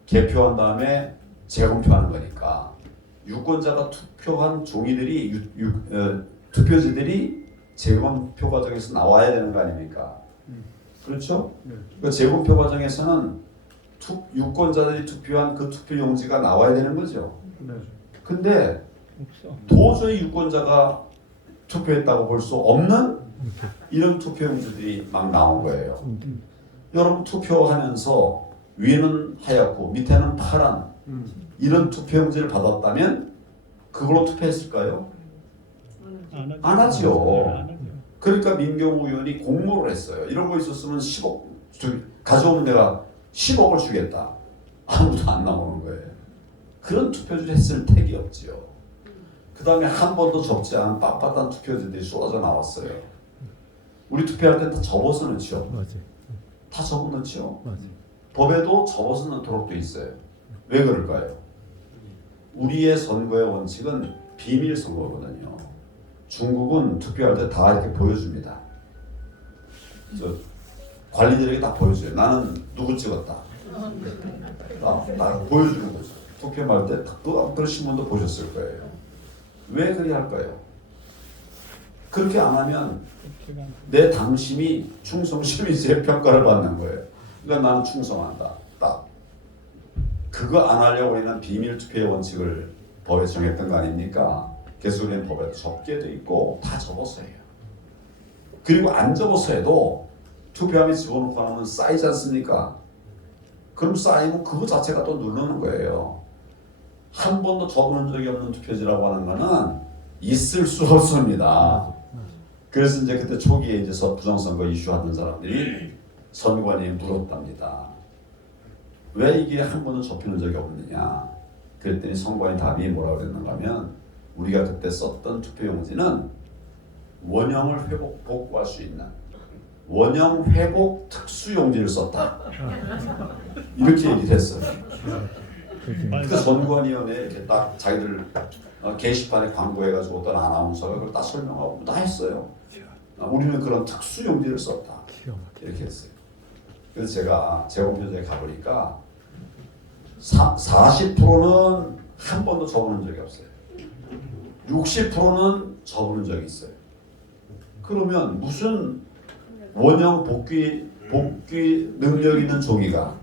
개표한 다음에 재검표하는 거니까 유권자가 투표한 종이들이 투표지들이 재검표 과정에서 나와야 되는 거 아닙니까? 그렇죠? 그 재검표 과정에서는 유권자들이 투표한 그 투표용지가 나와야 되는 거죠. 근데 도저히 유권자가 투표했다고 볼 수 없는 이런 투표용지들이 막 나온 거예요. 여러분 투표하면서 위는 하얗고 밑에는 파란 이런 투표용지를 받았다면 그걸로 투표했을까요? 안 하죠. 그러니까 민경우 의원이 공모를 했어요. 이런 거 있었으면 10억 가져오면 내가 10억을 주겠다. 아무도 안 나오는 거예요. 그런 투표지를 했을 택이 없지요. 그 다음에 한 번도 접지 않은 빳빳한 투표지들이 쏟아져 나왔어요. 우리 투표할 때 다 접어서 넣죠. 다 접어 넣죠. 법에도 접어서 넣도록 돼 있어요. 왜 그럴까요? 우리의 선거의 원칙은 비밀 선거거든요. 중국은 투표할 때 다 이렇게 보여줍니다. 저 관리들에게 다 보여줘요. 나는 누구 찍었다. 나 보여주는 거죠. 투표할 때 그러신 분도 보셨을 거예요. 왜 그리 할까요? 그렇게 안 하면 내 당심이 충성심이 재평가를 받는 거예요. 그러니까 나는 충성한다. 딱. 그거 안 하려고 우리는 비밀 투표의 원칙을 법에 정했던 거 아닙니까? 그래서 우리는 법에 적게 돼 있고 다 적어서 해요. 그리고 안 적어서 해도 투표함에 집어넣고 하면 쌓이지 않습니까? 그럼 쌓이면 그거 자체가 또 누르는 거예요. 한 번도 적어놓은 적이 없는 투표지라고 하는 거는 있을 수 없습니다. 그래서 이제 그때 초기에 이제 부정선거 이슈하던 사람들이 선관위에 물었답니다. 왜 이게 한 번도 접히는 적이 없느냐? 그랬더니 선관위 답이 뭐라고 그랬는가 하면 우리가 그때 썼던 투표용지는 원형을 복구할 수 있는 원형 회복 특수용지를 썼다. 이렇게 얘기를 했어요. 그러니까 선관위원회에 이렇게 딱 자기들 게시판에 광고해가지고 어떤 아나운서가 그걸 다 설명하고 다 했어요. 우리는 그런 특수용지를 썼다. 이렇게 했어요. 그래서 제가 제공표지에 가보니까 40%는 한 번도 적어놓은 적이 없어요. 60%는 적어놓은 적이 있어요. 그러면 무슨 원형 복귀 능력 있는 종이가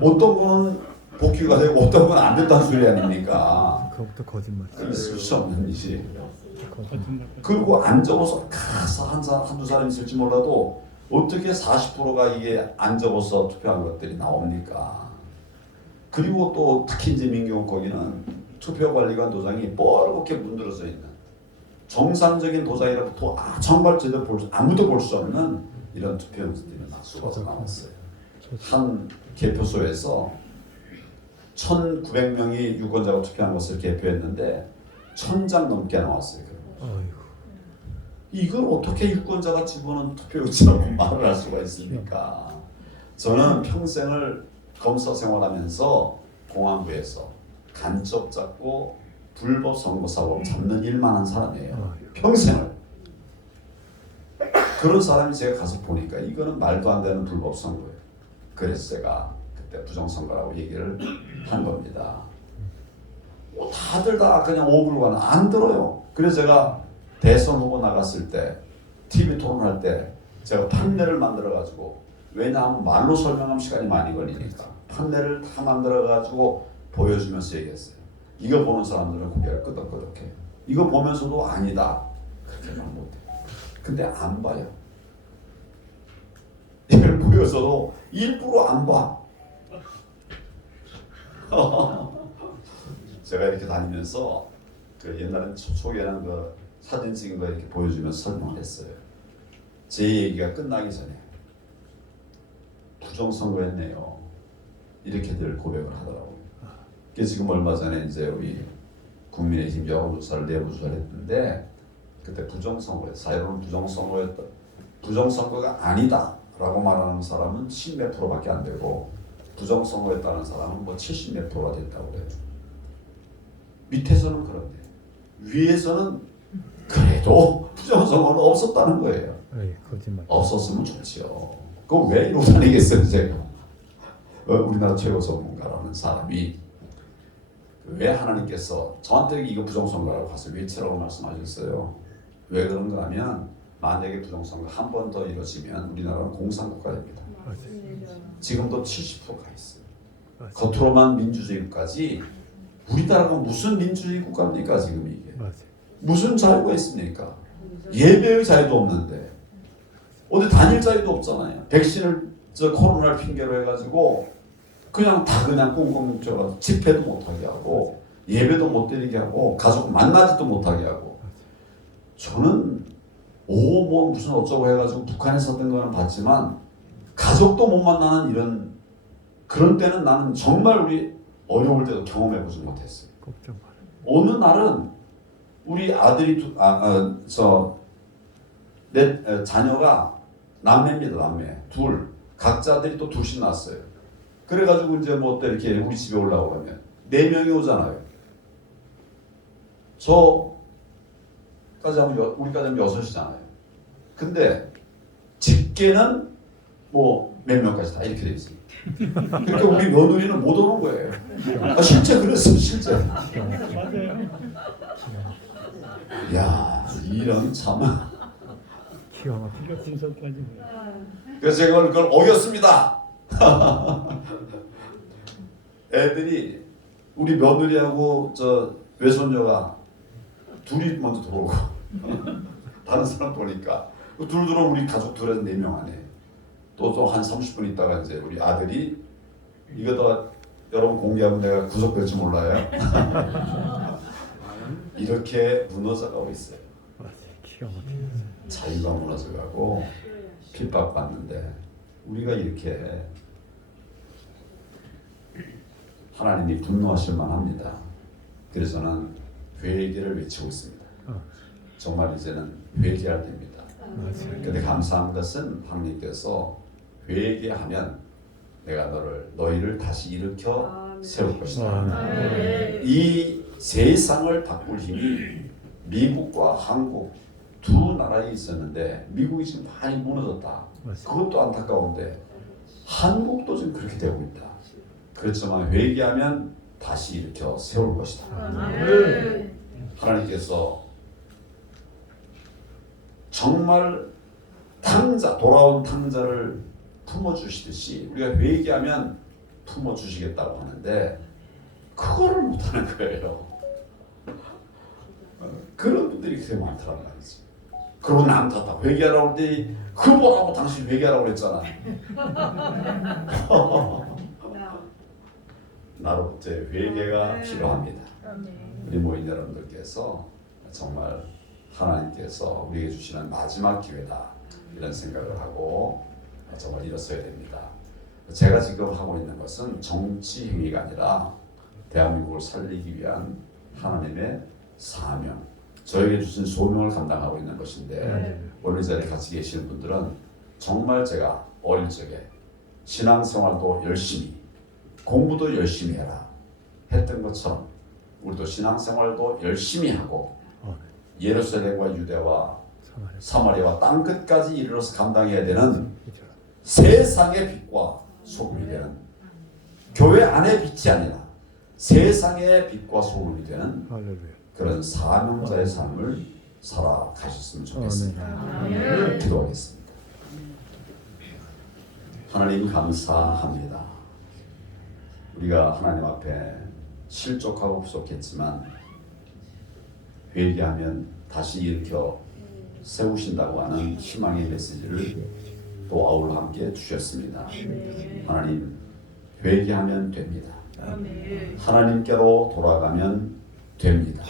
어떤 거는 복귀가 되고 어떤 건 안 됐다는 소리 아닙니까? 그것도 거짓말. 있을 수 없는 일이. 그리고 안 적어서 한두 사람 있을지 몰라도 어떻게 40%가 이게 안 적어서 투표한 것들이 나옵니까? 그리고 또 특히 이제 민경 거기는 투표관리관 도장이 뻘겋게 문드러져 있는 정상적인 도장이라도 정말 제대로 아무도 볼 수 없는 이런 투표용지들이 막 쏟아져 나왔어요. 한 개표소에서 1,900명이 유권자가 투표한 것을 개표했는데 1,000장 넘게 나왔어요. 이걸 어떻게 유권자가 집어넣은 투표용지라고 말을 할 수가 있습니까? 저는 평생을 검사 생활하면서 공안부에서 간첩 잡고 불법 선거 사범 잡는 일만 한 사람이에요. 평생을. 그런 사람이 제가 가서 보니까 이거는 말도 안 되는 불법 선거예요. 그래서 제가 그때 부정선거라고 얘기를 한 겁니다. 다들 다 그냥 오불관 안 들어요. 그래서 제가 대선 후보 나갔을 때 TV 토론할 때 제가 판례를 만들어 가지고, 왜냐하면 말로 설명하면 시간이 많이 걸리니까 판례를 다 만들어 가지고 보여주면서 얘기했어요. 이거 보는 사람들은 고개를 끄덕끄덕해. 이거 보면서도 아니다 그렇게 말 못해. 근데 안 봐요. 이걸 보여서도 일부러 안 봐. 제가 이렇게 다니면서 그 옛날에 초기에는 그 사진 찍은 거 이렇게 보여주면서 설명을 했어요. 제 얘기가 끝나기 전에 부정선거했네요. 이렇게들 고백을 하더라고요. 그래서 지금 얼마 전에 이제 우리 국민의힘 여론조사를 내부조사를 했는데 그때 부정선거에 사회로는 부정선거였다. 부정선거가 아니다라고 말하는 사람은 10몇 프로밖에 안 되고 부정선거였다는 사람은 뭐 70몇 프로가 됐다고 그래요. 밑에서는 그런데 위에서는 그래도 부정선거는 없었다는 거예요. 거짓말. 없었으면 좋지요. 그럼 왜 이러고 다니겠어요, 제가? 우리나라 최고 전문가라는 사람이 왜 하나님께서 저한테 이거 부정선거라고 가서 외치라고 말씀하셨어요. 왜 그런가 하면 만약에 부정선거 한 번 더 이루어지면 우리나라는 공산국가입니다. 지금도 70%가 있어요. 겉으로만 민주주의 국가지 우리나라가 무슨 민주주의 국가입니까 지금 이게? 무슨 자유가 있습니까? 예배의 자유도 없는데 어디 다닐 자유도 없잖아요. 백신을 코로나를 핑계로 해가지고 그냥 다 그냥 꽁꽁 뭉쳐가지고 집회도 못하게 하고 예배도 못 드리게 하고 가족 만나지도 못하게 하고. 저는 뭐 무슨 어쩌고 해가지고 북한에서 했던 거는 봤지만 가족도 못 만나는 이런 그런 때는 나는 정말 우리 어려울 때도 경험해보지 못했어요. 어느 날은 우리 아들이 내 자녀가 남매입니다. 남매 둘 각자 아들이 또 둘씩 낳았어요. 그래가지고 이제 뭐 또 이렇게 우리 집에 올라오고 하면 4명이 오잖아요. 저까지 하면 우리까지 하면 6이잖아요. 근데 직계는 뭐 몇 명까지 다 이렇게 돼 있어요. 그러니까 우리 며느리는 못 오는 거예요. 실제 그랬어, 실제. 야, 이런 참. 기가 막히게 분석까지. 그래서 제가 그걸 어겼습니다. 애들이 우리 며느리하고 저 외손녀가 둘이 먼저 들어오고 다른 사람 보니까 둘 들어오면 우리 가족 둘에서 4명 안에 또 한 30분 있다가 이제 우리 아들이 이거 다 여러분 공개하면 내가 구속될지 몰라요. 이렇게 무너져가고 있어요. 맞아요. 기가 막히게. 자유가 무너져가고 핍박받는데 우리가 이렇게 하나님이 분노하실 만합니다. 그래서 저는 회개를 외치고 있습니다. 정말 이제는 회개할 때입니다. 맞아요. 그런데 감사한 것은 하나님께서 회개하면 내가 너희를 다시 일으켜 세울 것이다. 이 세상을 바꿀 힘이 미국과 한국 두 나라에 있었는데 미국이 지금 많이 무너졌다. 그것도 안타까운데 한국도 지금 그렇게 되고 있다. 그렇지만 회개하면 다시 일으켜 세울 것이다. 하나님께서 정말 돌아온 탕자를 품어주시듯이 우리가 회개하면 품어주시겠다고 하는데 그거를 못하는 거예요. 그런 분들이 되게 많더란 말이지. 그러고 남 탓하고 회개하라고 할 때 그거 보라고 당신 회개하라고 그랬잖아. 나로 이제 회개가 필요합니다. 우리 모인 여러분들께서 정말 하나님께서 우리에게 주시는 마지막 기회다 이런 생각을 하고 정말 일어서야 됩니다. 제가 지금 하고 있는 것은 정치 행위가 아니라 대한민국을 살리기 위한 하나님의 사명, 저에게 주신 소명을 감당하고 있는 것인데 오늘 이 자리에 같이 계시는 분들은 정말 제가 어릴 적에 신앙생활도 열심히 공부도 열심히 해라 했던 것처럼 우리도 신앙생활도 열심히 하고 예루살렘과 유대와 사마리아와 땅끝까지 이르러서 감당해야 되는 세상의 빛과 소금이 되는 교회 안의 빛이 아니라 세상의 빛과 소금이 되는 그런 사명자의 삶을 살아가셨으면 좋겠습니다. 기도하겠습니다. 하나님 감사합니다. 우리가 하나님 앞에 실족하고 부족했지만 회개하면 다시 일으켜 세우신다고 하는 희망의 메시지를 또 아울러 함께 주셨습니다. 하나님 회개하면 됩니다. 하나님께로 돌아가면 됩니다.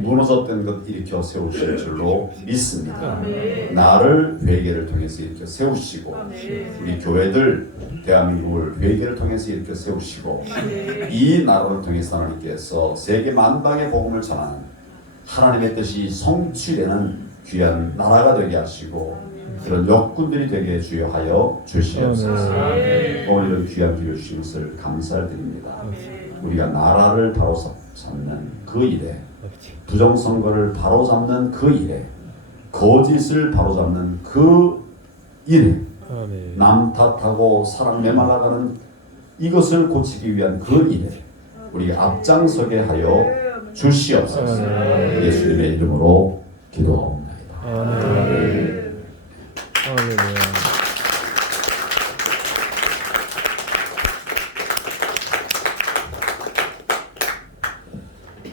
무너졌던 것 일으켜 세우실 줄로 믿습니다. 나를 회개를 통해서 일으켜 세우시고 우리 교회들 대한민국을 회개를 통해서 일으켜 세우시고 이 나라를 통해서 하나님께서 세계 만방의 복음을 전하는 하나님의 뜻이 성취되는 귀한 나라가 되게 하시고 그런 역군들이 되게 주여하여 주시옵소서. 오늘 이런 귀한 기회 주신 것을 감사드립니다. 우리가 나라를 바로잡는 그 일에 부정선거를 바로잡는 그 일에 거짓을 바로잡는 그 일에 남 탓하고 사람 메말라가는 이것을 고치기 위한 그 일에 우리가 앞장서게 하여 주시옵소서. 예수님의 이름으로 기도하옵나이다. 아멘.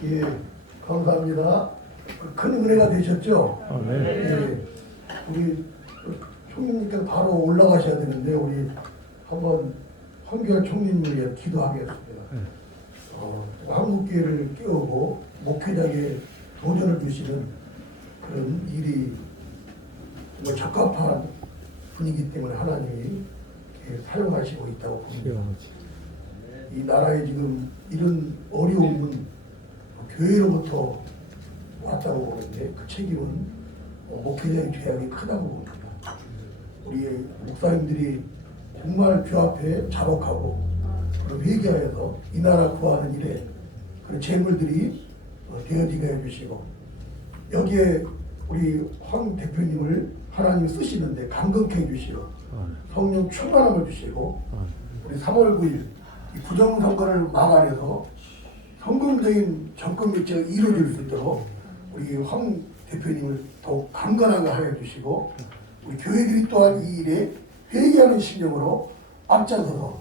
예, 감사합니다. 큰 은혜가 되셨죠? 아멘. 예, 우리 총리님께서 바로 올라가셔야 되는데 우리 한번 황교안 총리님을 위해 기도하겠습니다. 한국교회를 깨우고 목회자에게 도전을 주시는 그런 일이 정말 적합한 분위기 때문에 하나님이 이렇게 사용하시고 있다고 봅니다. 이 나라에 지금 이런 어려움은 교회로부터 왔다고 보는데 그 책임은 목회자의 죄악이 크다고 봅니다. 우리 목사님들이 정말 주 앞에 자복하고 회개하여서 이 나라 구하는 일에 그런 재물들이 되어지게 해주시고 여기에 우리 황 대표님을 하나님 쓰시는데 감동케 해주시고 성령 충만함을 주시고 우리 3월 9일 이 부정선거를 막아내서 성공적인 정권 교체가 이루어질 수 있도록 우리 황 대표님을 더욱 강건하게 하여 주시고 우리 교회들이 또한 이 일에 회개하는 심령으로 앞장서서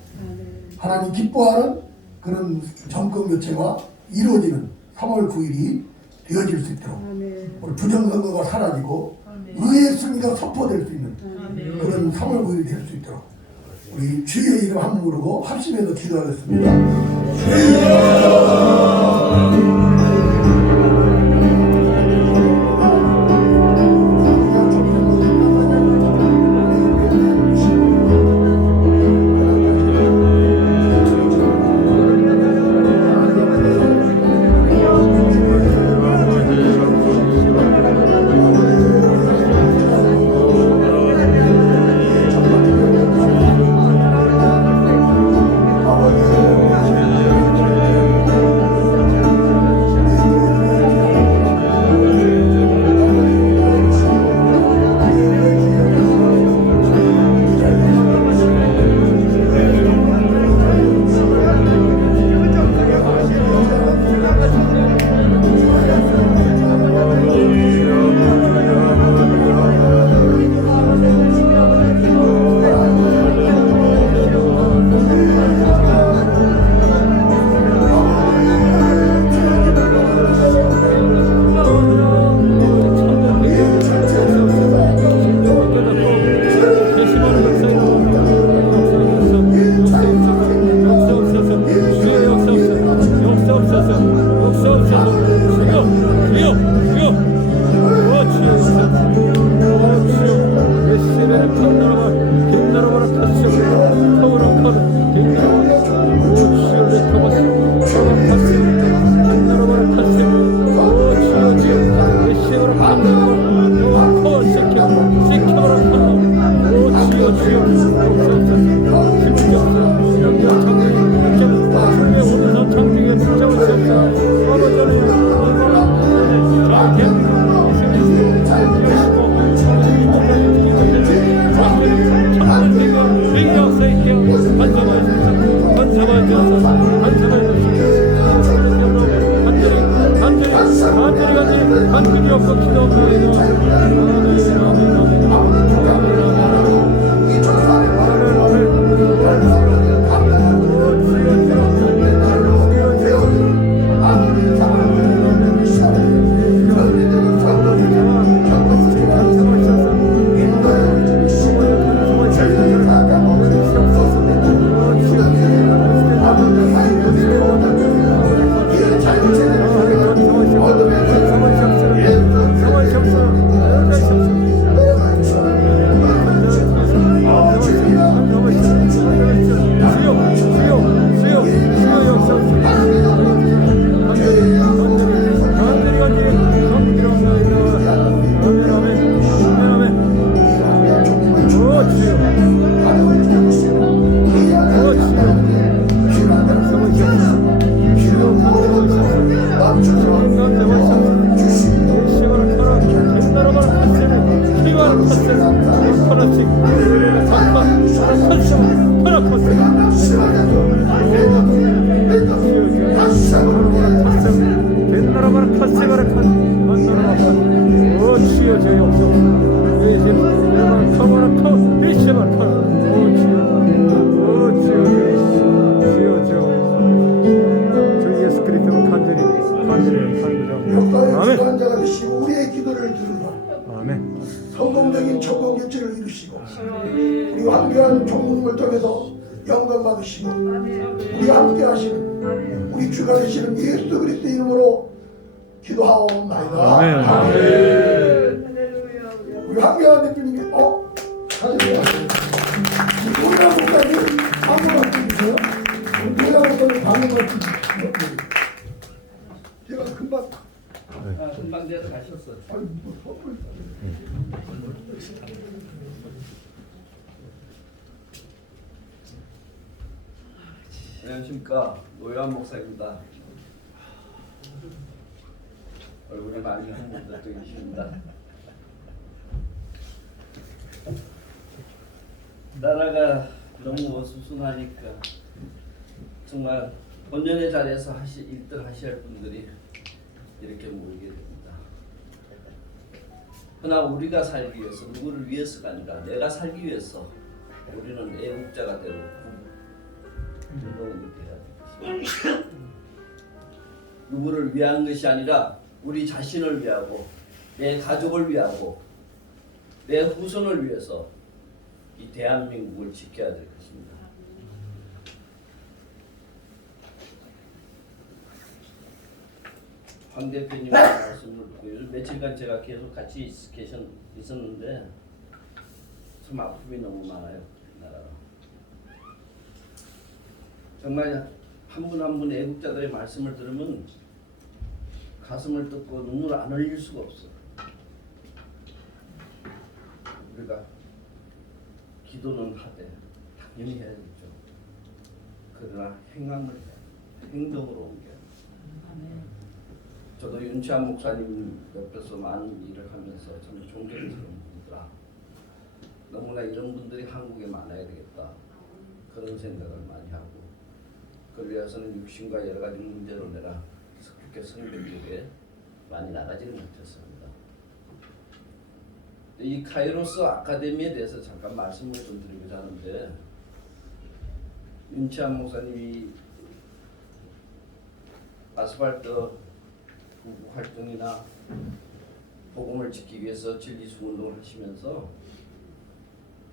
하나님 기뻐하는 그런 정권 교체가 이루어지는 3월 9일이 되어질 수 있도록 우리 부정선거가 사라지고 의의 승리가 선포될 수 있는 그런 3월 9일이 될 수 있도록 우리 주의 이름 한 번 부르고 합심해서 기도하겠습니다. 역사의 주관자가 되시고 우리의 기도를 들으사 성공적인 정권 교체를 이루시고 우리 황교안 총무님을 통해서 영광 받으시고 우리가 함께 하시는 우리 주가 되시는 예수 그리스도 이름으로 기도하옵나이다. 아멘. 우리 황교안 대표님이 사진이요. 노래하고까지 방문 말씀이세요? 노래하고까지 방문 말씀이세요? 제가 금방 금방 내려가셨어. 안녕하십니까, 노회환 목사입니다. 얼굴이 많이 흔들떠 계십니다. 나라가 너무 어수선하니까 정말 본연의 자리에서 1등 하셔야 할 분들이 이렇게 모이게 됩니다. 그러나 우리가 살기 위해서 누구를 위해서가 아니라 내가 살기 위해서 우리는 애국자가 되고 운동이 돼야 됩니다. 누구를 위한 것이 아니라 우리 자신을 위하고 내 가족을 위하고 내 후손을 위해서 이 대한민국을 지켜야 될 것입니다. 황 대표님의 말씀을 듣고 요즘 며칠간 제가 계속 같이 있었는데 참 아픔이 너무 많아요. 나라가. 정말 한 분 한 분 애국자들의 말씀을 들으면 가슴을 뜯고 눈물 안 흘릴 수가 없어. 우리가 기도는 하되 당연히 해야겠죠. 그러나 행동으로 옮겨. 저도 윤치한 목사님 옆에서 많은 일을 하면서 참 존경스러운 분이더라. 너무나 이런 분들이 한국에 많아야 되겠다. 그런 생각을 많이 하고 그걸 위해서는 육신과 여러 가지 문제로 내가 그렇게 성경 쪽에 많이 나가지는 못했습니다. 이 카이로스 아카데미에 대해서 잠깐 말씀을 좀 드리고자 하는데 윤치한 목사님이 아스팔트 구국 활동이나 복음을 지키기 위해서 진리수 운동을 하시면서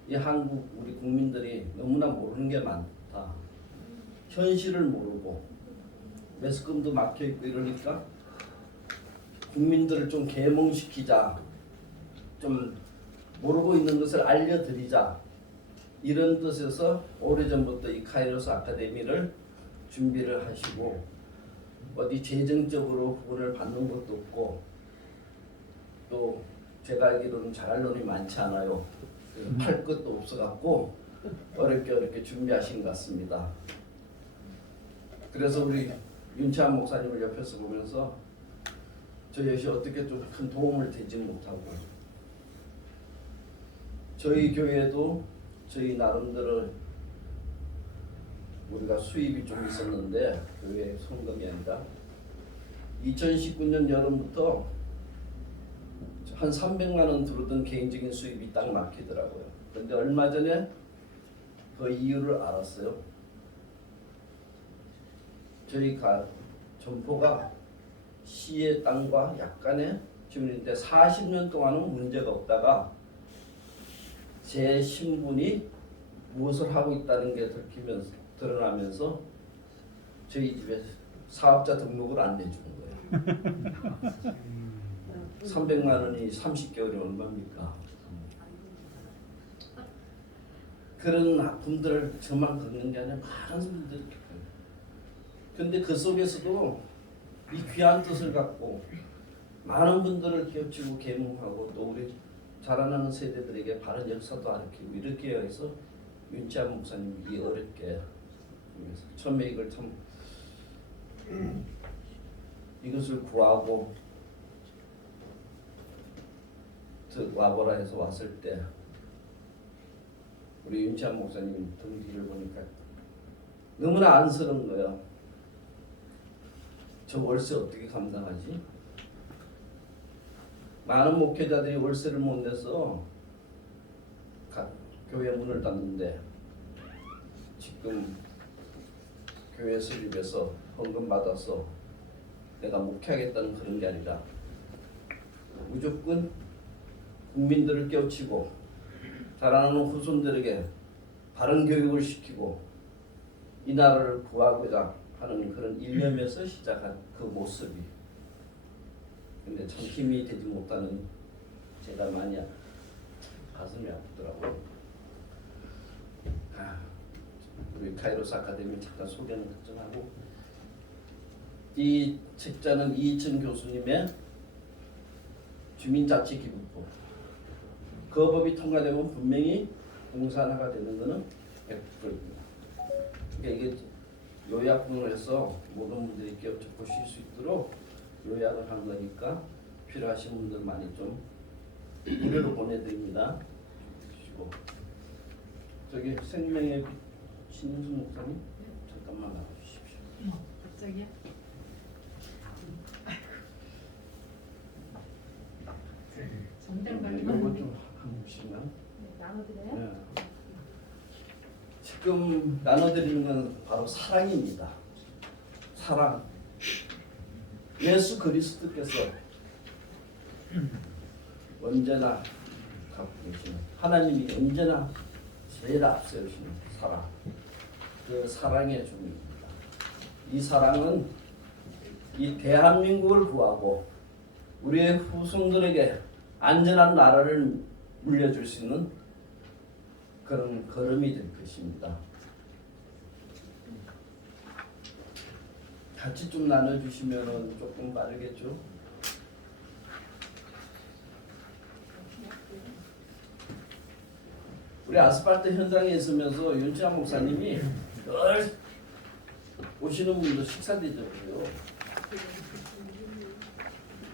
이 한국 우리 국민들이 너무나 모르는 게 많다. 현실을 모르고 매스컴도 막혀 있고 이러니까 국민들을 좀 계몽시키자. 좀 모르고 있는 것을 알려드리자. 이런 뜻에서 오래전부터 이 카이로스 아카데미를 준비를 하시고 어디 재정적으로 후원을 받는 것도 없고 또 제가 알기로는 잘할 놈이 많지 않아요. 그래서 팔 것도 없어갖고 어렵게 준비하신 것 같습니다. 그래서 우리 윤치한 목사님을 옆에서 보면서 저 역시 어떻게 좀 큰 도움을 되지 못하고 저희 교회도 저희 나름대로 우리가 수입이 좀 있었는데 교회 성금이 아니라 2019년 여름부터 한 300만 원 들어오던 개인적인 수입이 딱 막히더라고요. 그런데 얼마 전에 그 이유를 알았어요. 저희가 점포가 시의 땅과 약간의 주민인데 40년 동안은 문제가 없다가 제 신분이 무엇을 하고 있다는 게 드러나면서 저희 집에 사업자 등록을 안 내주는 거예요. 300만 원이 30개월이 얼마입니까? 그런 아픔들을 저만 겪는 게 아니라 많은 분들이 겪어요. 근데 그 속에서도 이 귀한 뜻을 갖고 많은 분들을 겹치고 계몽하고 또 우리 자라나는 세대들에게 바른 역사도 가르치고 이렇게 해서 윤치한 목사님이 어렵게 처음에 이걸 참 이것을 구하고 와보라 해서 왔을 때 우리 윤치한 목사님 등뒤를 보니까 너무나 안쓰러운 거예요. 저 월세 어떻게 감당하지? 많은 목회자들이 월세를 못 내서 교회 문을 닫는데 지금 교회 설립해서 헌금 받아서 내가 목회하겠다는 그런 게 아니라 무조건 국민들을 깨우치고 자라나는 후손들에게 바른 교육을 시키고 이 나라를 구하고자 하는 그런 일념에서 시작한 그 모습이 근데 참 힘이 되지 못하는 제가 많이 가슴이 아프더라고요. 우리 카이로스 아카데미 잠깐 소개는 걱정하고 이 책자는 이희천 교수님의 주민자치기부법 그 법이 통과되면 분명히 공산화가 되는 것은 100%입니다. 그러니까 이게 요약본을 해서 모든 분들이 끼워 보실 수 있도록 요약을 한 거니까 필요하신 분들 많이 좀 무료로 보내드립니다. 주시고 저기 생명의 빛 신인수 목사님 잠깐만 나와주십시오. 갑자기? 정장관리 이거 좀 한 번씩만. 나눠드려요? 네. 지금 나눠드리는 건 바로 사랑입니다. 사랑. 예수 그리스도께서 언제나 갖고 계시는 하나님이 언제나 제일 앞세우시는 사랑. 그 사랑의 주입니다. 이 사랑은 이 대한민국을 구하고 우리의 후손들에게 안전한 나라를 물려줄 수 있는 그런 걸음이 될 것입니다. 같이 좀 나눠주시면 조금 빠르겠죠? 우리 아스팔트 현장에 있으면서 윤지아 목사님이 늘 오시는 분도 식사 대접해요.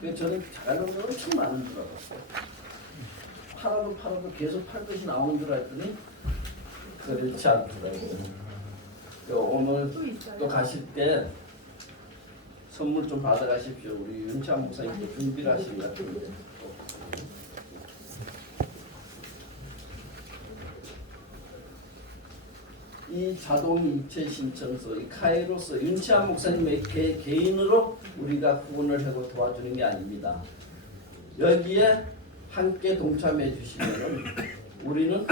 그래서 저는 잘하는 게 엄청 많은 줄 알았어요. 팔아도 계속 팔듯이 나오는 줄 알았더니 그렇지 않더라고요. 오늘 또 가실 때 선물 좀 받아가십시오. 우리 윤찬 목사님도 준비를 하신 것 같은데. 이 자동 입체 신청서, 이 카이로스 윤찬 목사님의 개인으로 우리가 후원을 하고 도와주는 게 아닙니다. 여기에 함께 동참해 주시면은 우리는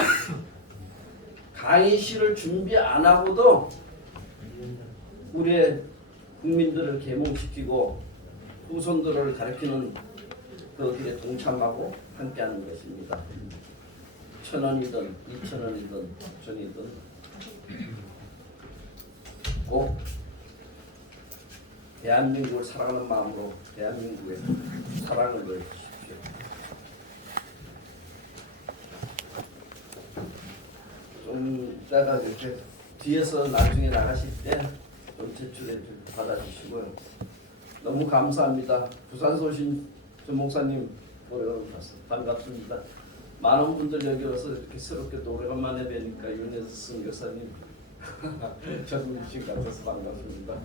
강의실을 준비 안 하고도 우리의 국민들을 계몽시키고 후손들을 가르치는 그 길에 동참하고 함께하는 것입니다. 1,000원이든 2,000원이든 5,000원이든 꼭 대한민국을 사랑하는 마음으로 대한민국에 사랑을 보여주십시오. 좀 이따가 이렇게 뒤에서 나중에 나가실 때 좀 제출해 받아주시고요. 너무 감사합니다. 부산서 오신 전 목사님 오래간만에 봤어요. 반갑습니다. 많은 분들 여기 와서 이렇게 새롭게 또 오래간만에 뵈니까 윤혜수 선교사님 전우신 같아서 반갑습니다.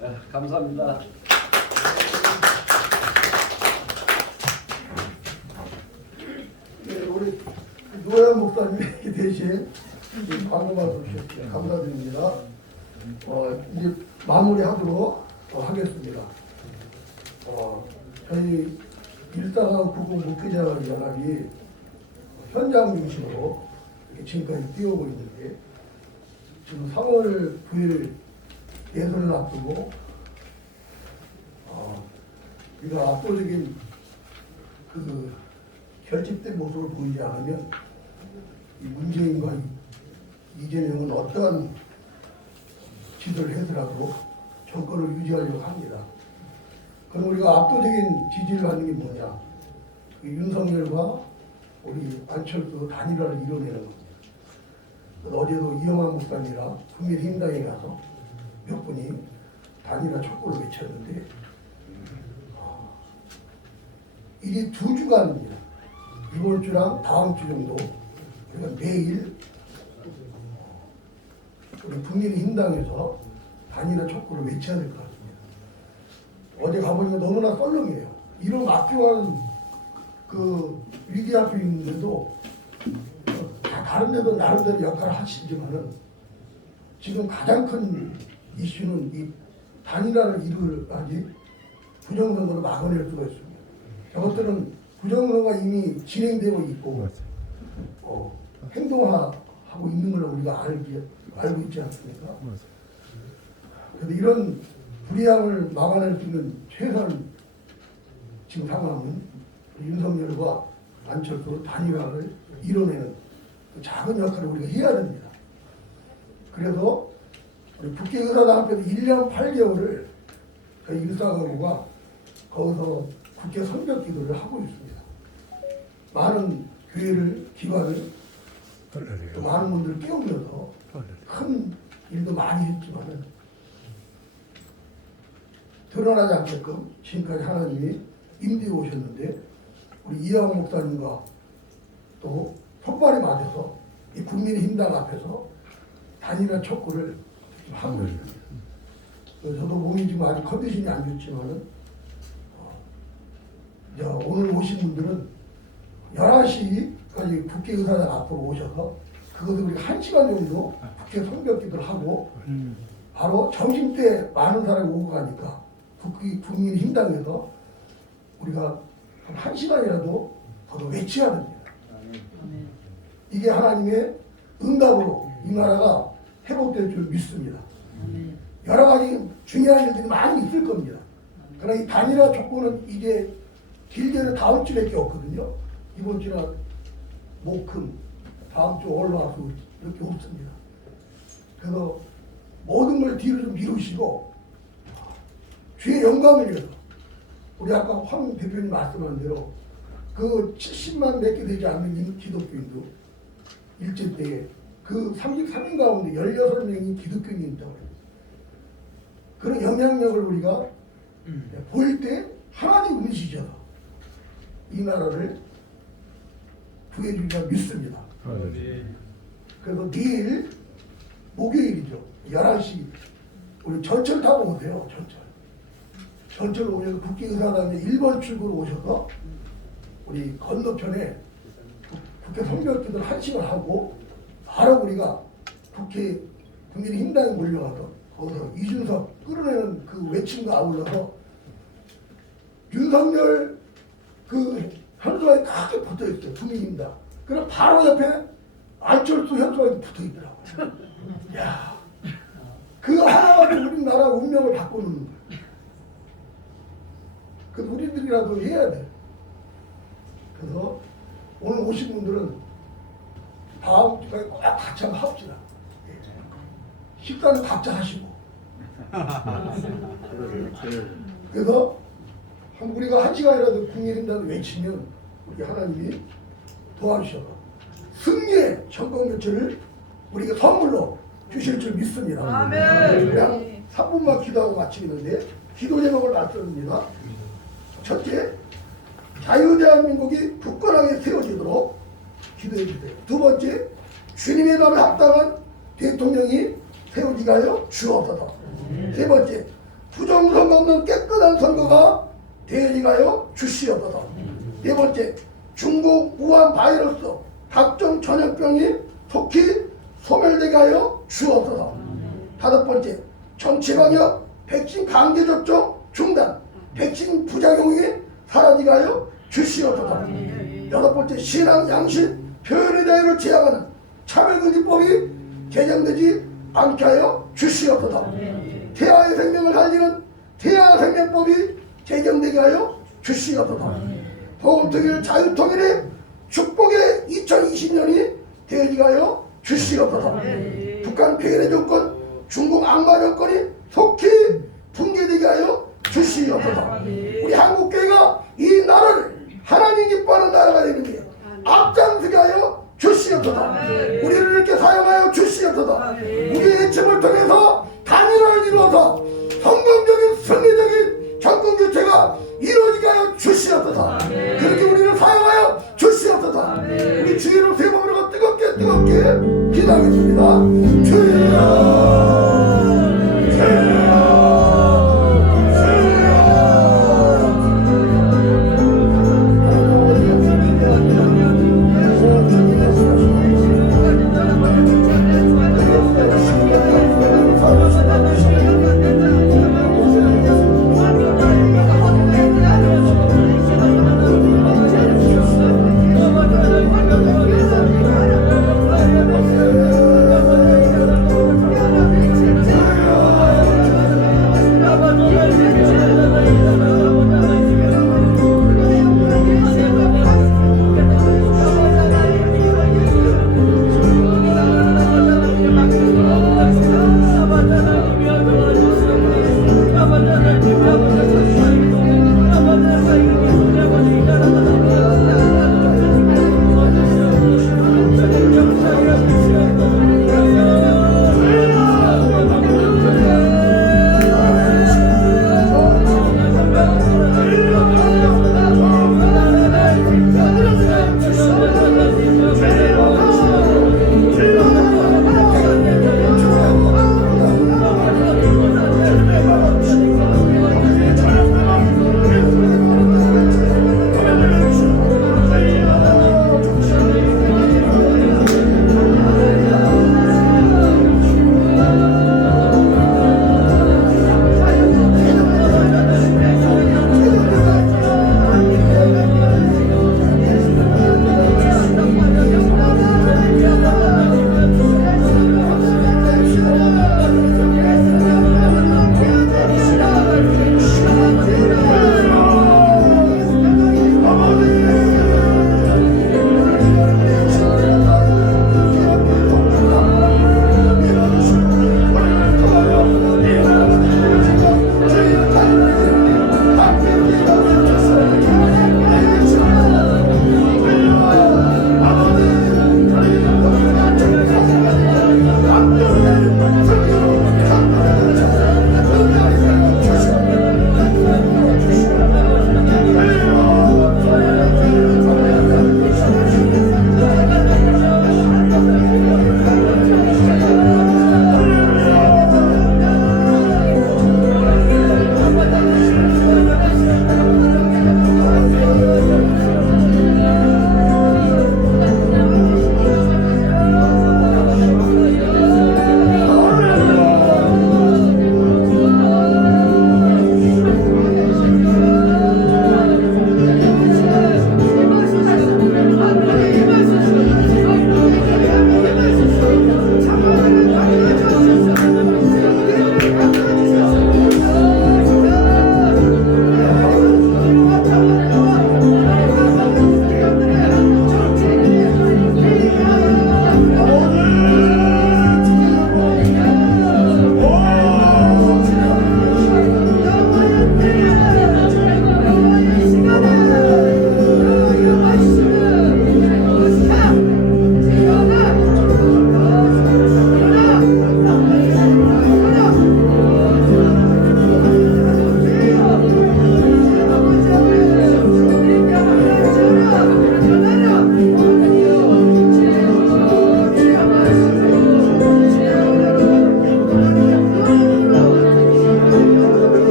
네, 감사합니다. 네, 우리 노현 목사님 대신 광고만 주셨죠. 감사드립니다. 이제 마무리하도록 하겠습니다. 저희 1490 목회자연합이 현장 중심으로 이렇게 지금까지 뛰어오고 있는데 지금 3월 9일 예선을 앞두고 우리가 압도적인 그 결집된 모습을 보이지 않으면 이 문재인과 이재명은 어떠한 지도를 하더라도 정권을 유지하려고 합니다. 그럼 우리가 압도적인 지지를 받는 게 뭐냐? 그 윤석열과 우리 안철수 단일화를 이뤄내는 겁니다. 어제도 이영환 목사님이랑 국민힘당에 가서 몇 분이 단일화 촉구를 외쳤는데 이게 2주간입니다. 이번 주랑 다음 주 정도 그러니까 매일 우리 국민힘당에서 단일화 촉구를 외쳐야 될 것 같습니다. 어제 가보니까 너무나 썰렁해요. 이런 악조한 그 위기 앞에 있는데도 다른 데도 나름대로 역할을 하시지만은 지금 가장 큰 이슈는 이 단일화를 이루어야지 부정선거를 막아낼 수가 있습니다. 저것들은 부정선거가 이미 진행되고 있고 행동하고 있는 걸 우리가 알고 있지 않습니까? 그런데 이런 불이함을 막아낼 수 있는 최선 지금 상황은 윤석열과 안철수 단일화를 이뤄내는 그 작은 역할을 우리가 해야 됩니다. 그래서 우리 국회의사당 앞에서 1년 8개월을 저희 일사가구가 거기서 국회 성벽 기도를 하고 있습니다. 많은 교회를 기관을 또 많은 분들을 깨우면서 큰 일도 많이 했지만은 드러나지 않게끔 지금까지 하나님이 인도해 오셨는데 우리 이영 목사님과 또 손발이 맞아서 이 국민의힘당 앞에서 단일화 촉구를 지금 하고 있습니다. 저도 몸이 지금 아직 컨디션이 안 좋지만은 오늘 오신 분들은 11시까지 국회의사당 앞으로 오셔서 그것을 우리 1시간 정도 국회 성벽기도를 하고 바로 점심때 많은 사람이 오고 가니까 국민힘당에서 우리가 한 1시간이라도 더 외쳐야 됩니다. 이게 하나님의 응답으로 이 나라가 회복될 줄 믿습니다. 여러 가지 중요한 일들이 많이 있을 겁니다. 그러나 이 단일화 조건은 이제 길게는 다음 주밖에 없거든요. 이번 주나 목금 다음 주 올라와서 이렇게 없습니다. 그래서 모든 걸 뒤로 좀 미루시고 주의 영광을 위해서 우리 아까 황 대표님 말씀한 대로 그 70만 몇 개 되지 않는 기독교인도 일제 때에 그 33인 가운데 16명이 기독교인이 있다고 해요. 그런 영향력을 우리가 보일 때 하나님 은시셔서 이 나라를 구해주리라 믿습니다. 그래서 내일 목요일이죠. 11시 우리 전철 타고 오세요. 전철로 오셔서 국회의사당에 1번 출구로 오셔서 우리 건너편에 국회 성벽기도를 1시간 하고 바로 우리가 국회 국민의힘당에 몰려가서 거기서 이준석 끌어내는 그 외침과 아울러서 윤석열 그 현수막이 크게 붙어있어요. 국민입니다. 그럼 바로 옆에 안철수 현수막이 붙어있더라고요. 야, 그 하나가 우리나라 운명을 바꾸는 거예요. 그 우리들이라도 해야 돼. 그래서 오늘 오신 분들은 다음 주까지 꼭 같이 한번 합시다. 식사는 각자 하시고. 그래서 우리가 1시간이라도 국민힘당을 외치면 우리 하나님이 도와주셔서 승리의 정권교체를 우리가 선물로 주실 줄 믿습니다. 아멘. 그냥 3분만 기도하고 마치겠는데 기도 제목을 말씀드립니다. 첫째, 자유대한민국이 굳건하게 세워지도록 기도해 주세요. 두 번째, 주님의 말에 합당한 대통령이 세워지게 하여 주옵소서. 세 번째, 부정선거 없는 깨끗한 선거가 되어지게 하여 주시옵소서. 네 번째, 중국 우한 바이러스 각종 전염병이 속히 소멸되게 하여 주옵소서. 다섯 번째, 정치방역 백신 강제 접종 중단, 백신 부작용이 사라지게 하여 주시옵소서. 여섯 번째, 신앙, 양심, 표현의 자유를 제약하는 차별금지법이 개정되지 않게 하여 주시옵소서. 태아의 생명을 살리는 태아생명법이 제정되게 하여 주시옵소서. 보험통일 자유통일의 축복의 2020년이 되어지게 하여 주시옵소서. 북한 폐결의 조건, 중국 악마 정권이 속히 붕괴되게 하여 주시옵소서. 우리 한국교회가 이 나라를 하나님 기뻐하는 나라가 되는 게 앞장서게 하여 주시옵소서. 우리를 이렇게 사용하여 주시옵소서. 우리의 애침을 통해서 단일화를 이루어서 성공적인 승리적인 정권교체가 이루어지게 하여 주시옵소서. 그렇게 우리를 사용하여 주시옵소서. 우리 주의를 세 번으로 뜨겁게 기도하겠습니다. 주여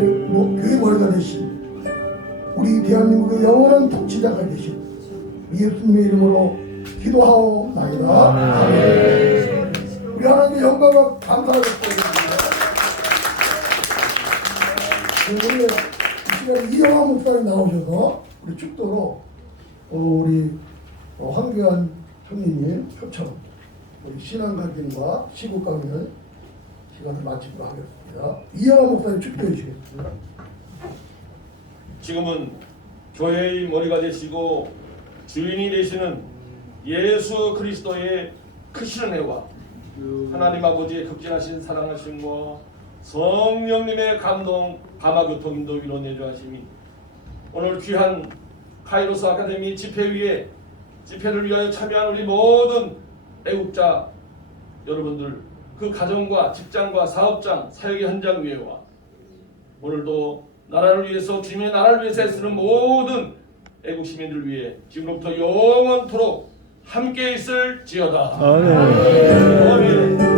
교회 머리가 되신 우리 대한민국의 영원한 통치자가 되신 예수님의 이름으로 기도하옵나이다. 아멘. 우리 하나님의 영광과 감사를 드립니다. 오늘 이 시간에 이영하 목사님 나오셔서 우리 축도로 우리 황교안 총리님 표창 우리 신앙가정과 시국강연 시간을 마치도록 하겠습니다. 이영하 목사님 축도해 주시겠습니다. 지금은 교회의 머리가 되시고 주인이 되시는 예수 그리스도의 크신 은혜와 하나님 아버지의 극진하신 사랑하심과 성령님의 감동 감화교통 인도 위로 내주하심이 오늘 귀한 카이로스 아카데미 집회위에 집회를 위하여 참여한 우리 모든 애국자 여러분들 그 가정과 직장과 사업장 사역의 현장 위에와 오늘도 나라를 위해서 주님의 나라를 위해서 애쓰는 모든 애국 시민들 위해 지금부터 영원토록 함께 있을지어다. 아멘.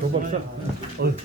도박사.